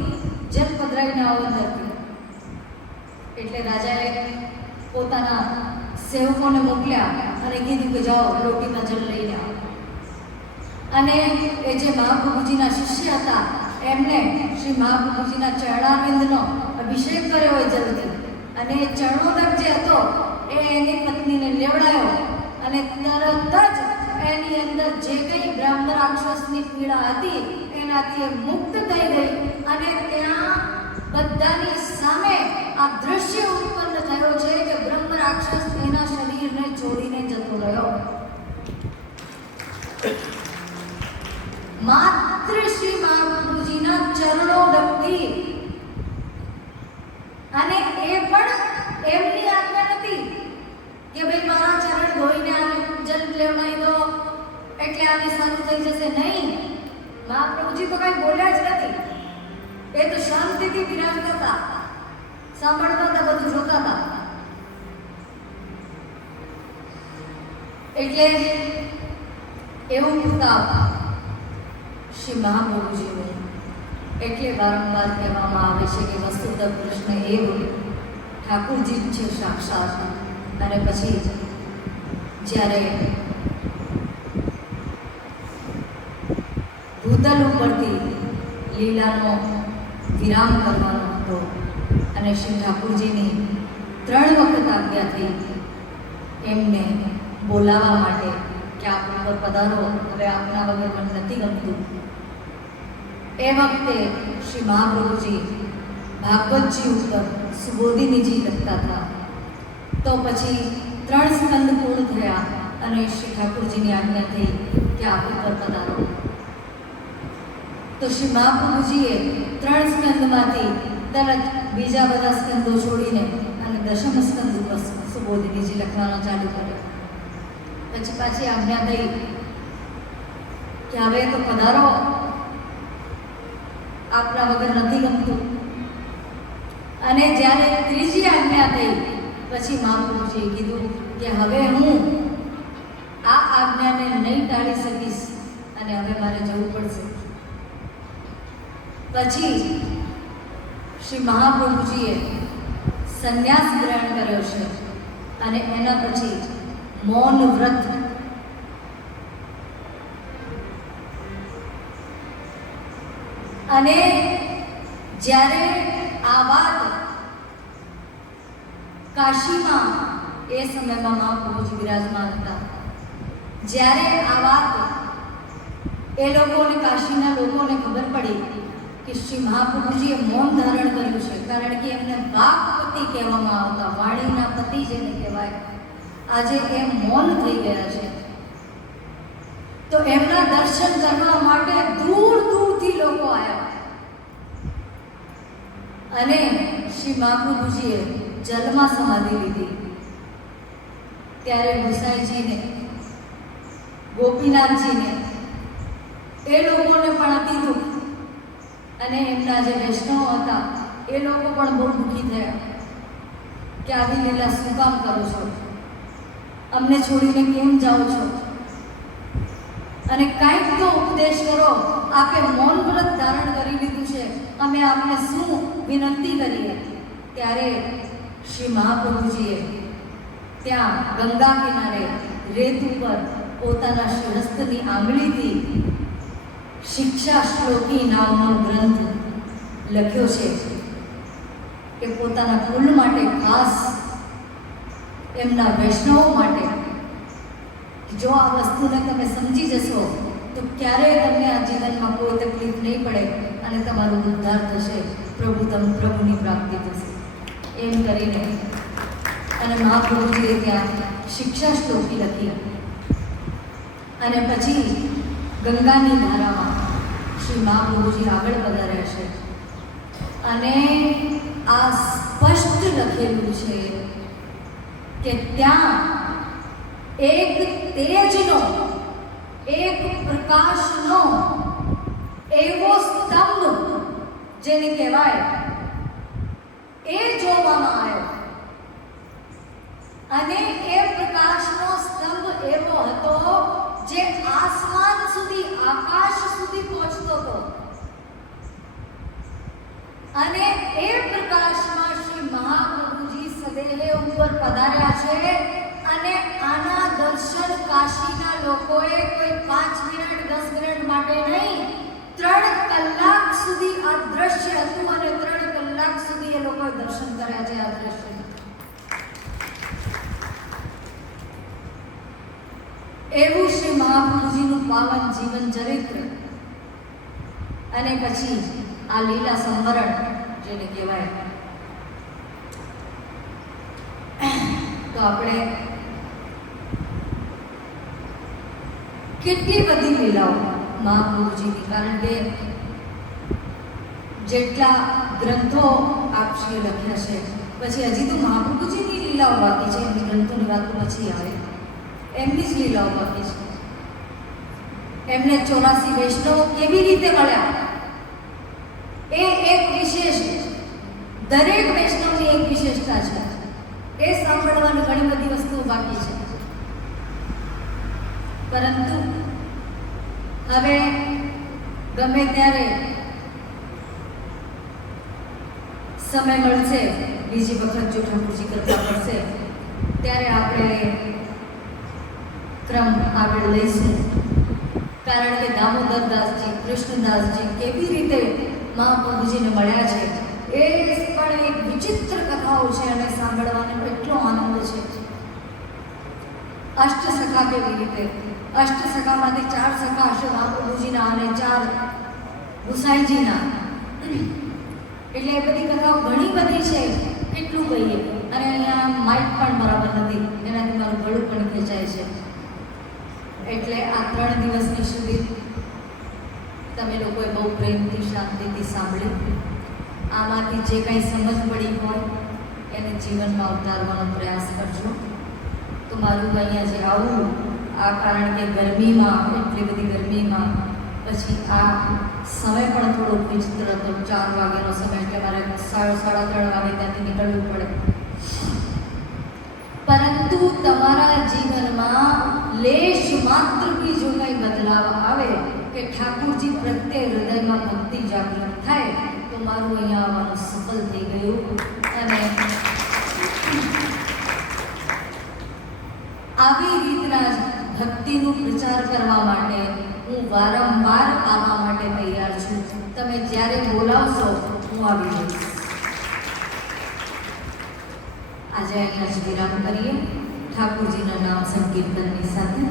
જલ પધરાવીને આવો અંદરથી. એટલે રાજાએ પોતાના સેવકોને મોકલ્યા અને કીધું કે જાઓ લોટીમાં જલ લઈને આવો. અને એ જે મહાપ્રભુજીના શિષ્ય હતા એમને શ્રી મહાપ્રભુજીના ચરણારવિંદનો અભિષેક કર્યો હોય જલ્દી. અને એ ચરણોદક જે હતો એ એની પત્નીને લેવડાયો અને તરત જ એની અંદર જે કંઈ બ્રહ્મ રાક્ષસની પીડા હતી એનાથી મુક્ત થઈ ગઈ. અને ત્યાં બધાની સામે આ દ્રશ્ય ઉત્પન્ન થયો છે કે બ્રહ્મ રાક્ષસ એના શરીરને છોડીને જતો રહ્યો. માત્ર શ્રી મહાપ્રભુજીના ચરણોદકથી. અને એ પણ એમની આજ્ઞા નથી કે ભાઈ મારા ચરણ ધોઈને આને જલ લેવડાવી દો એટલે આને સારું થઈ જશે. નહીં, મહાપ્રભુજી તો કઈ બોલ્યા જ નથી. એ તો શાંતિથી બિરાજતા હતા, સાંભળતા હતા, બધું જોતા હતા. એટલે એવું પ્રતાપ શ્રી મહાપ્રભુજીનું. એટલે વારંવાર કહેવામાં આવે છે કે વસ્તુતઃ કૃષ્ણ એ ઠાકુરજી જ છે સાક્ષાત. અને પછી જ્યારે ભૂતલ ઉપરથી લીલાનો વિરામ કરવાનો હતો અને શ્રી ઠાકુરજીની 3 વખત આજ્ઞા થઈ એમને બોલાવવા માટે કે આપ ઉપર પધારો, હવે આપના વગર મને નથી ગમતું. એ વખતે શ્રી મહાપ્રભુજી ભાગવતજી ઉપર સુબોધિનીજી લખતા હતા. તો પછી 3 સ્કંદ પૂર્ણ થયા અને શ્રી ઠાકુરજીની આજ્ઞા થઈ કે આપ ઉપર પધારો. તો શ્રી મહાપ્રભુજીએ 3 સ્કંદમાંથી તરત બીજા બધા સ્કંદો છોડીને અને દશમ સ્કંદ ઉપર સુબોધિનીજી લખવાનો ચાલુ કર્યો. પછી પાછી આજ્ઞા થઈ કે હવે તો પધારો, આપના વગર નથી ગમતું. અને જ્યારે ત્રીજી આજ્ઞા થઈ પછી મહાપ્રભુજીએ કીધું કે હવે હું આ આજ્ઞાને નહીં ટાળી શકીશ અને હવે મારે જવું પડશે. પછી શ્રી મહાપ્રભુજીએ સંન્યાસ ગ્રહણ કર્યો છે અને એના પછી મૌન વ્રત. અને જ્યારે આ વાત કાશીમાં એ સમયમાં મહાપ્રભુજી વિરાજમાન હતા, જ્યારે આ વાત એ લોકોને કાશીના લોકોને ખબર પડી કે શ્રી મહાપ્રભુજીએ મૌન ધારણ કર્યું છે, કારણ કે એમને વાકપતિ કહેવામાં આવતા, વાણીના પતિ જેને કહેવાય, આજે એ મૌન થઈ ગયા છે. તો એમના દર્શન કરવા માટે દૂર દૂરથી લોકો આવ્યા અને શ્રી મહાપ્રભુજીએ જલમાં સમાધિ લીધી. ત્યારે ગુસાઈજીને, ગોપીનાથજીને એ લોકોને પણ અતિ દુઃખ અને એમના જે વૈષ્ણવ હતા એ લોકો પણ બહુ દુઃખી થયા કે આવી લીલા શું કામ કરો છો, અમને છોડીને કેમ જાઓ છો, અને કાંઈક તો ઉપદેશ કરો. આપે મૌન વ્રત ધારણ કરી લીધું છે, અમે આપને શું વિનંતી કરીએ. ત્યારે શ્રી મહાપ્રભુજીએ ત્યાં ગંગા કિનારે રેત ઉપર પોતાના શિરસ્તની આંગળીથી શિક્ષા શ્લોકી નામનો ગ્રંથ લખ્યો છે કે પોતાના કુલ માટે ખાસ એમના વૈષ્ણવો માટે જો આ વસ્તુને તમે સમજી જશો તો ક્યારેય તમને આ જીવનમાં કોઈ તકલીફ નહીં પડે અને તમારો ઉદ્ધાર થશે, પ્રભુની પ્રાપ્તિ થશે. એમ કરીને અને મહાપ્રભુજીએ ત્યાં શિક્ષા શ્લોકી લખી અને પછી ગંગાની ધારામાં શ્રી મહાપ્રભુજી આગળ વધાર્યા છે અને આ સ્પષ્ટ લખેલું છે કે ત્યાં એક તેજનો, એક પ્રકાશનો એવો સ્તંભ જેને કહેવાય એ જોવામાં આવ્યો અને એ પ્રકાશનો સ્તંભ એવો હતો જે આસમાન સુધી, આકાશ સુધી પહોંચતો હતો અને એ પ્રકાશમાં શ્રી મહાપ્રભુજી સદેહે ઉપર પધાર્યા છે અને આના દર્શન કાશીના લોકોએ કોઈ 5 મિનિટ 10 મિનિટ માટે નહીં, 3 કલાક સુધી આ દ્રશ્ય હતું અને 3 કલાક સુધી એ લોકોએ દર્શન કર્યા છે. આ દ્રશ્ય એવું શ્રી મહાપ્રભુજીનું પાવન જીવન ચરિત્ર અને પછી આ લીલા સંવરણ જેને કહેવાય. તો આપણે કેટલી બધી લીલાઓ મહાપ્રભુજીની, કારણ કે જેટલા ગ્રંથો આપશ્રીએ લખ્યા છે પછી હજી તો મહાપ્રભુજીની લીલાઓ બાકી છે. એમની ગ્રંથોની વાત તો પછી આવે, એમની જ લીલાઓ બાકી છે. એમને 84 વૈષ્ણવો કેવી રીતે મળ્યા એ એક વિશેષ, દરેક વૈષ્ણવની એક વિશેષતા છે. એ સાંભળવાની ઘણી બધી વસ્તુઓ બાકી છે. પરંતુ હવે ગમે ત્યારે સમય મળશે, બીજી વખત જો ઠાકોરજી કૃપા કરશે ત્યારે આપણે ક્રમ આગળ લઈશું. કારણ કે દામોદરદાસજી, કૃષ્ણદાસજી કેવી રીતે મહાપ્રભુજીને મળ્યા છે એ પણ એક વિચિત્ર કથાઓ છે અને સાંભળવાનો એટલો આનંદ છે. અષ્ટસખા કેવી રીતે, અષ્ટસખામાંથી 4 સખા હશે મહાપ્રભુજીના અને 4 ગુસાઈજીના. એટલે એ બધી કથાઓ ઘણી બધી છે, કેટલું કહીએ. અને અહીંયા માઇક પણ બરાબર નથી, એનાથી મારું ગળું પણ ખેંચાય છે. એટલે આ 3 દિવસની સુધી તમે લોકોએ બહુ પ્રેમથી, શાંતિથી સાંભળ્યું. આમાંથી જે કંઈ સમજ પડી હોય એને જીવનમાં ઉતારવાનો પ્રયાસ કરજો. તો મારું અહીંયા જે આવું આ કારણ કે ગરમીમાં, એટલી બધી ગરમીમાં, પછી આ સમય પણ થોડો વિચિત્ર હતો. 4 વાગ્યાનો સમય એટલે મારે 3:30 વાગે ત્યાંથી નીકળવું પડે. પરંતુ તમારા જીવનમાં લેશ માત્ર બી જો કંઈ બદલાવ આવે કે ઠાકોરજી પ્રત્યે હૃદયમાં ભક્તિ જાગૃત થાય તો મારું અહીંયા આવવાનું સફળ થઈ ગયું. અને આવી રીતના જ ભક્તિનું પ્રચાર કરવા માટે હું વારંવાર આવવા માટે તૈયાર છું. તમે જ્યારે બોલાવશો હું આવી જઈશ. આજે અહીંયા જ વિરામ કરીએ ઠાકોરજીના નામ સંકીર્તનની સાથે.